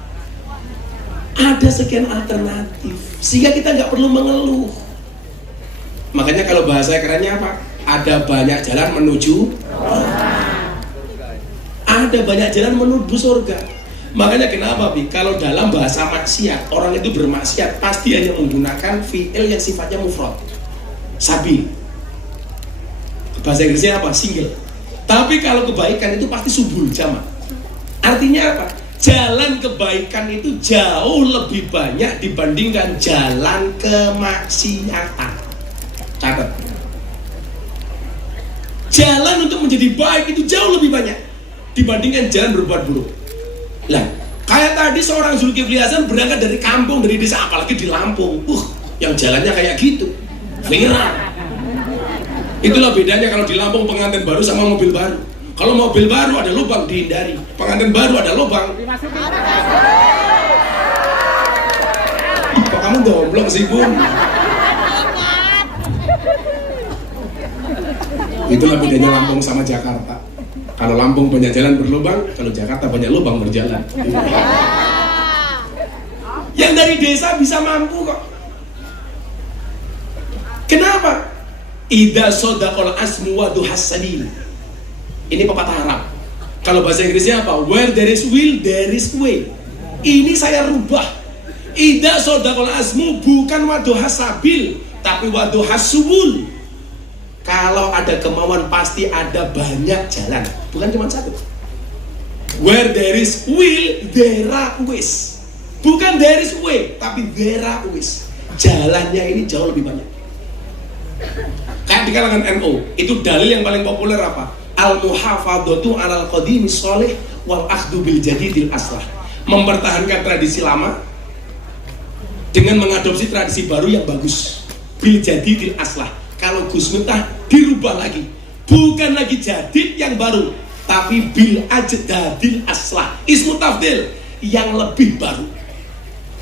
Ada sekian alternatif, sehingga kita nggak perlu mengeluh. Makanya kalau bahasa kerennya apa? Ada banyak jalan menuju ada banyak jalan menuju surga. Makanya kenapa, Bi? Kalau dalam bahasa maksiat, orang itu bermaksiat pasti hanya menggunakan fi'il yang sifatnya mufrad, sabil. Bahasa Inggrisnya apa? Single. Tapi kalau kebaikan itu pasti subul, jamak. Artinya apa? Jalan kebaikan itu jauh lebih banyak dibandingkan jalan kemaksiatan. Catat. Jalan untuk menjadi baik itu jauh lebih banyak dibandingkan jalan berbuat buruk. Lah, kayak tadi seorang Zulkifli Hasan berangkat dari kampung, dari desa, apalagi di Lampung. Yang jalannya kayak gitu, viral. Itulah bedanya kalau di Lampung pengantin baru sama mobil baru. Kalau mobil baru ada lubang dihindari, pengantin baru ada lubang. Kok kamu goblok sih, Bun? Itulah bedanya Lampung sama Jakarta. Kalau Lampung banyak jalan berlubang, kalau Jakarta banyak lubang berjalan. Yang dari desa bisa mampu kok. Kenapa? Idza sadaqal asmu wa duhassadin. Ini pepatah Arab. Kalau bahasa Inggrisnya apa? Where there is will, there is way. Ini saya rubah. Idza sadaqal asmu bukan waduhasabil, tapi waduhasubul. Kalau ada kemauan pasti ada banyak jalan, bukan cuma satu. Where there is will, there are ways. Bukan there is way, tapi there are ways. Jalannya ini jauh lebih banyak. Kayak di kalangan NU, itu dalil yang paling populer apa? Al-muhafadzatu 'alal qadimi sholih wal akhdhu bil jadidil aslah. Mempertahankan tradisi lama dengan mengadopsi tradisi baru yang bagus. Bil jadidil aslah. Kalau Gus Miftah dirubah lagi, bukan lagi jadid yang baru, tapi bil ajdadil aslah, ismu tafdil yang lebih baru.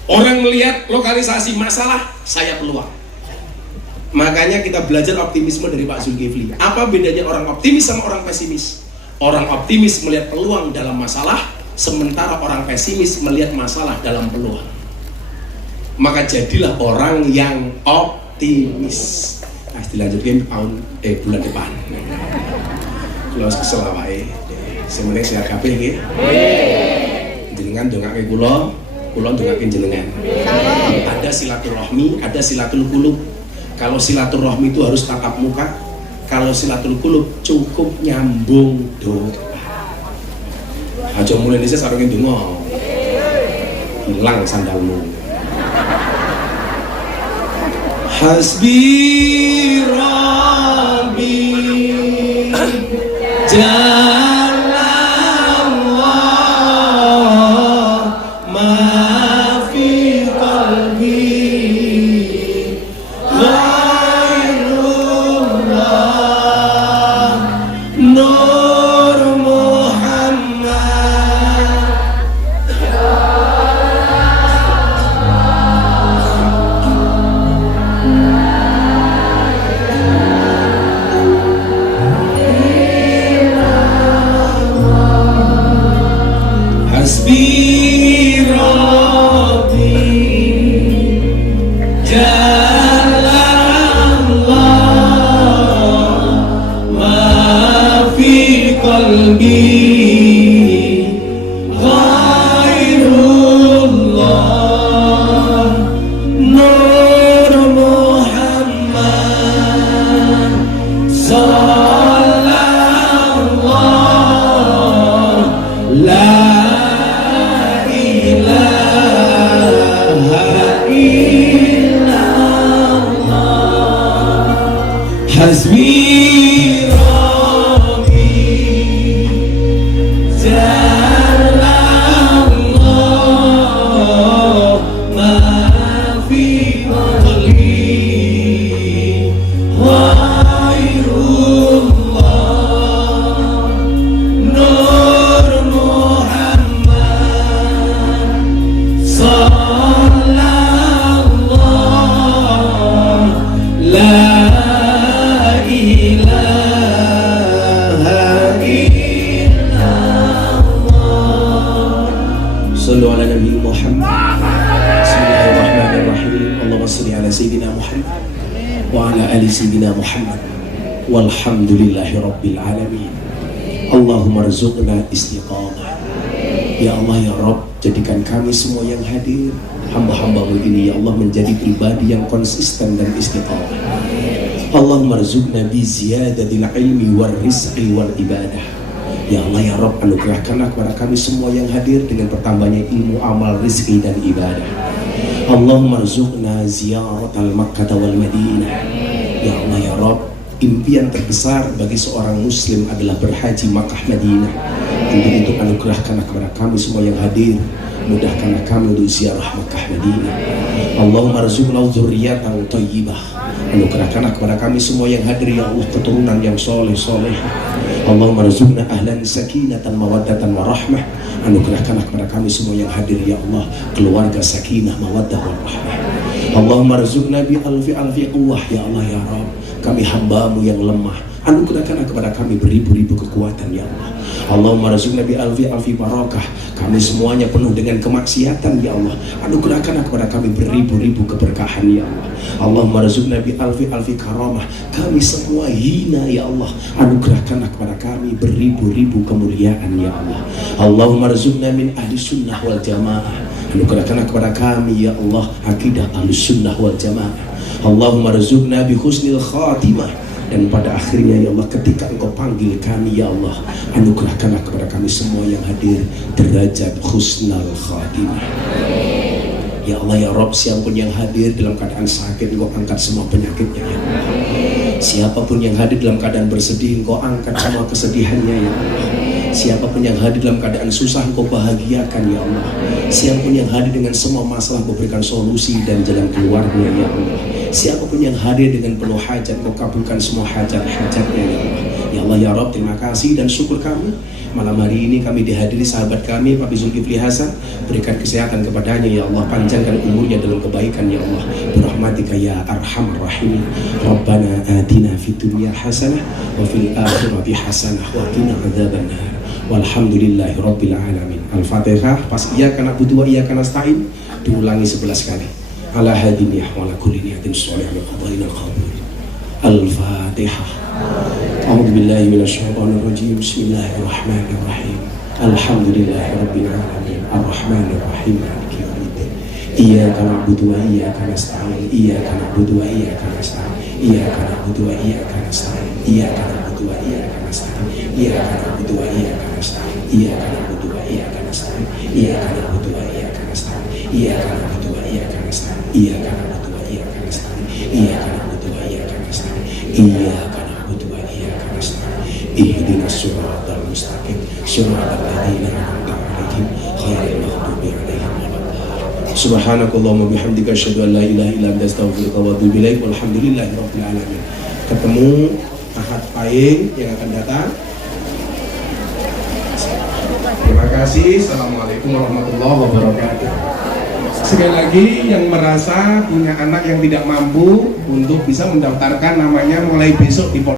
Orang melihat lokalisasi masalah, saya peluang. Makanya kita belajar optimisme dari Pak Zulkifli. Apa bedanya orang optimis sama orang pesimis? Orang optimis melihat peluang dalam masalah, sementara orang pesimis melihat masalah dalam peluang. Maka jadilah orang yang optimis. Nah, dilanjutkan bulan depan. Kalau kesel wae, semeneh saya kabeh nggih. Jenengan dongake kula dongake jenengan. Ada silaturahmi, ada silatul qulub. Kalau silaturahmi itu harus tatap muka. Kalau silatul qulub cukup nyambung doa. Aja mulai dhisik sarunge donga. Hilang sandalmu. Hasbi Rabbi Jalallah ma fi qalbi ghairullah Nur Muhammad. Hasbi Rabbi Jalallah ma fi qalbi ghairullah Nur Muhammad sallallahu la Hasbi Rabbi Jalallah ma fi qalbi ghairullah Nur Muhammad sallallahu la Sallu ala Nabi Muhammad. Bismillahirrahmanirrahim. Allahumma salli ala Sayyidina Muhammad wa ala ali Sayyidina Muhammad. Walhamdulillahi Rabbil Alamin. Allahumma rzuqna istiqamah. Ya Allah ya Rabb, jadikan kami semua yang hadir, hamba-hambamu ini ya Allah, menjadi pribadi yang konsisten dan istiqamah. Allahumma rzuqna bi ziyadatil ilmi war rizqi wal ibadah. Ya Allah ya Rabb, anugerahkanlah kepada kami semua yang hadir dengan bertambahnya ilmu, amal, rizki dan ibadah. Allahumma rzuqna ziyaratal Makkah wal Madinah. Ya Allah ya Rabb, impian terbesar bagi seorang muslim adalah berhaji Makkah Madinah. Untuk itu anugerahkanlah kepada kami semua yang hadir, mudahkanlah kami untuk ziarah Makkah Madinah. Allahumma rzuqna dzurriyyatan thayyibah. Anugerahkanlah kepada kami semua yang hadir ya Allah keturunan yang soleh-soleh. Allahumma rzuqna ahlan sakinatan mawaddatan warahmah. Anugerahkanlah kepada kami semua yang hadir ya Allah keluarga sakinah mawaddah warahmah. Allahumma rzuqna bi alfi quwwah. Ya Allah ya Rabb, kami hambamu yang lemah, anugerahkanlah kepada kami beribu-ribu kekuatan ya Allah. Allahumma rzuqna bi alfi barakah. Kami semuanya penuh dengan kemaksiatan ya Allah, anugerahkanlah kepada kami beribu-ribu keberkahan ya Allah. Allahumma rzuqna bi alfi karamah. Kami semua hina ya Allah, anugerahkanlah kepada kami beribu-ribu kemuliaan ya Allah. Allahumma rzuqna min ahli sunnah wal jamaah. Anugerahkanlah kepada kami ya Allah akidah ahli sunnah wal jamaah. Allahumma rzuqna bi husnil khatimah. Dan pada akhirnya ya Allah, ketika Engkau panggil kami ya Allah, anugerahkanlah kepada kami semua yang hadir derajat husnul khatimah. Ya Allah ya Rabb, siapapun yang hadir dalam keadaan sakit, Engkau angkat semua penyakitnya ya Allah. Siapapun yang hadir dalam keadaan bersedih, Engkau angkat semua kesedihannya ya Allah. Siapapun yang hadir dalam keadaan susah, Engkau bahagiakan ya Allah. Siapapun yang hadir dengan semua masalah, Engkau berikan solusi dan jalan keluarnya ya Allah. Siapapun yang hadir dengan penuh hajat, Kau kabulkan semua hajat-hajatnya ya Allah. Ya Allah ya Rabb, terima kasih dan syukur kami malam hari ini kami dihadiri sahabat kami Pak Zulkifli Hasan. Berikan kesehatan kepadanya ya Allah, panjangkan umurnya dalam kebaikan ya Allah, birahmatika ya arhamar rahimin. Rabbana atina fid dunya hasanah wa fil akhirati hasanah wa qina adzabannar. Walhamdulillahi rabbil alamin. Al-Fatihah pas iyyaka na'budu wa iyyaka nasta'in diulangi 11 kali. Ala hadiniyah wa ala kulli niyatin sholihah wa qadainal qabul. Al-Fatihah. A'udzu billahi minasyaitonir rajim. Bismillahirrahmanirrahim. Alhamdulillahi rabbil alamin. Arrahmanir rahim. Maliki yaumiddin. Iyyaka na'budu wa iyyaka nasta'in. Iyyaka na'budu wa iyyaka nasta'in. Iyyaka na'budu wa iyyaka nasta'in. Iyyaka na'budu wa iyyaka nasta'in. Iyyaka na'budu wa iyyaka nasta'in. Iyyaka na'budu wa iyyaka nasta'in. Iyyaka na'budu wa iyyaka nasta'in. Iyyaka na'budu wa iyyaka nasta'in. Iyyaka na'budu wa iyyaka nasta'in. Iyyaka na'budu wa iyyaka nasta'in. Iyyaka na'budu wa iyyaka nasta'in. Ihdinas siratal mustaqim. Siratal ladzina an'amta 'alaihim ghairil maghdubi 'alaihim waladdallin. Subhanakallahumma bihamdika asyhadu an la ilaha illa anta astaghfiruka wa atubu ilaik. Walhamdulillahi rabbil alamin. Ketemu Ahad Pahing yang akan datang. Terima kasih. Assalamualaikum warahmatullahi wabarakatuh. Sekali lagi yang merasa punya anak yang tidak mampu untuk bisa mendaftarkan namanya mulai besok di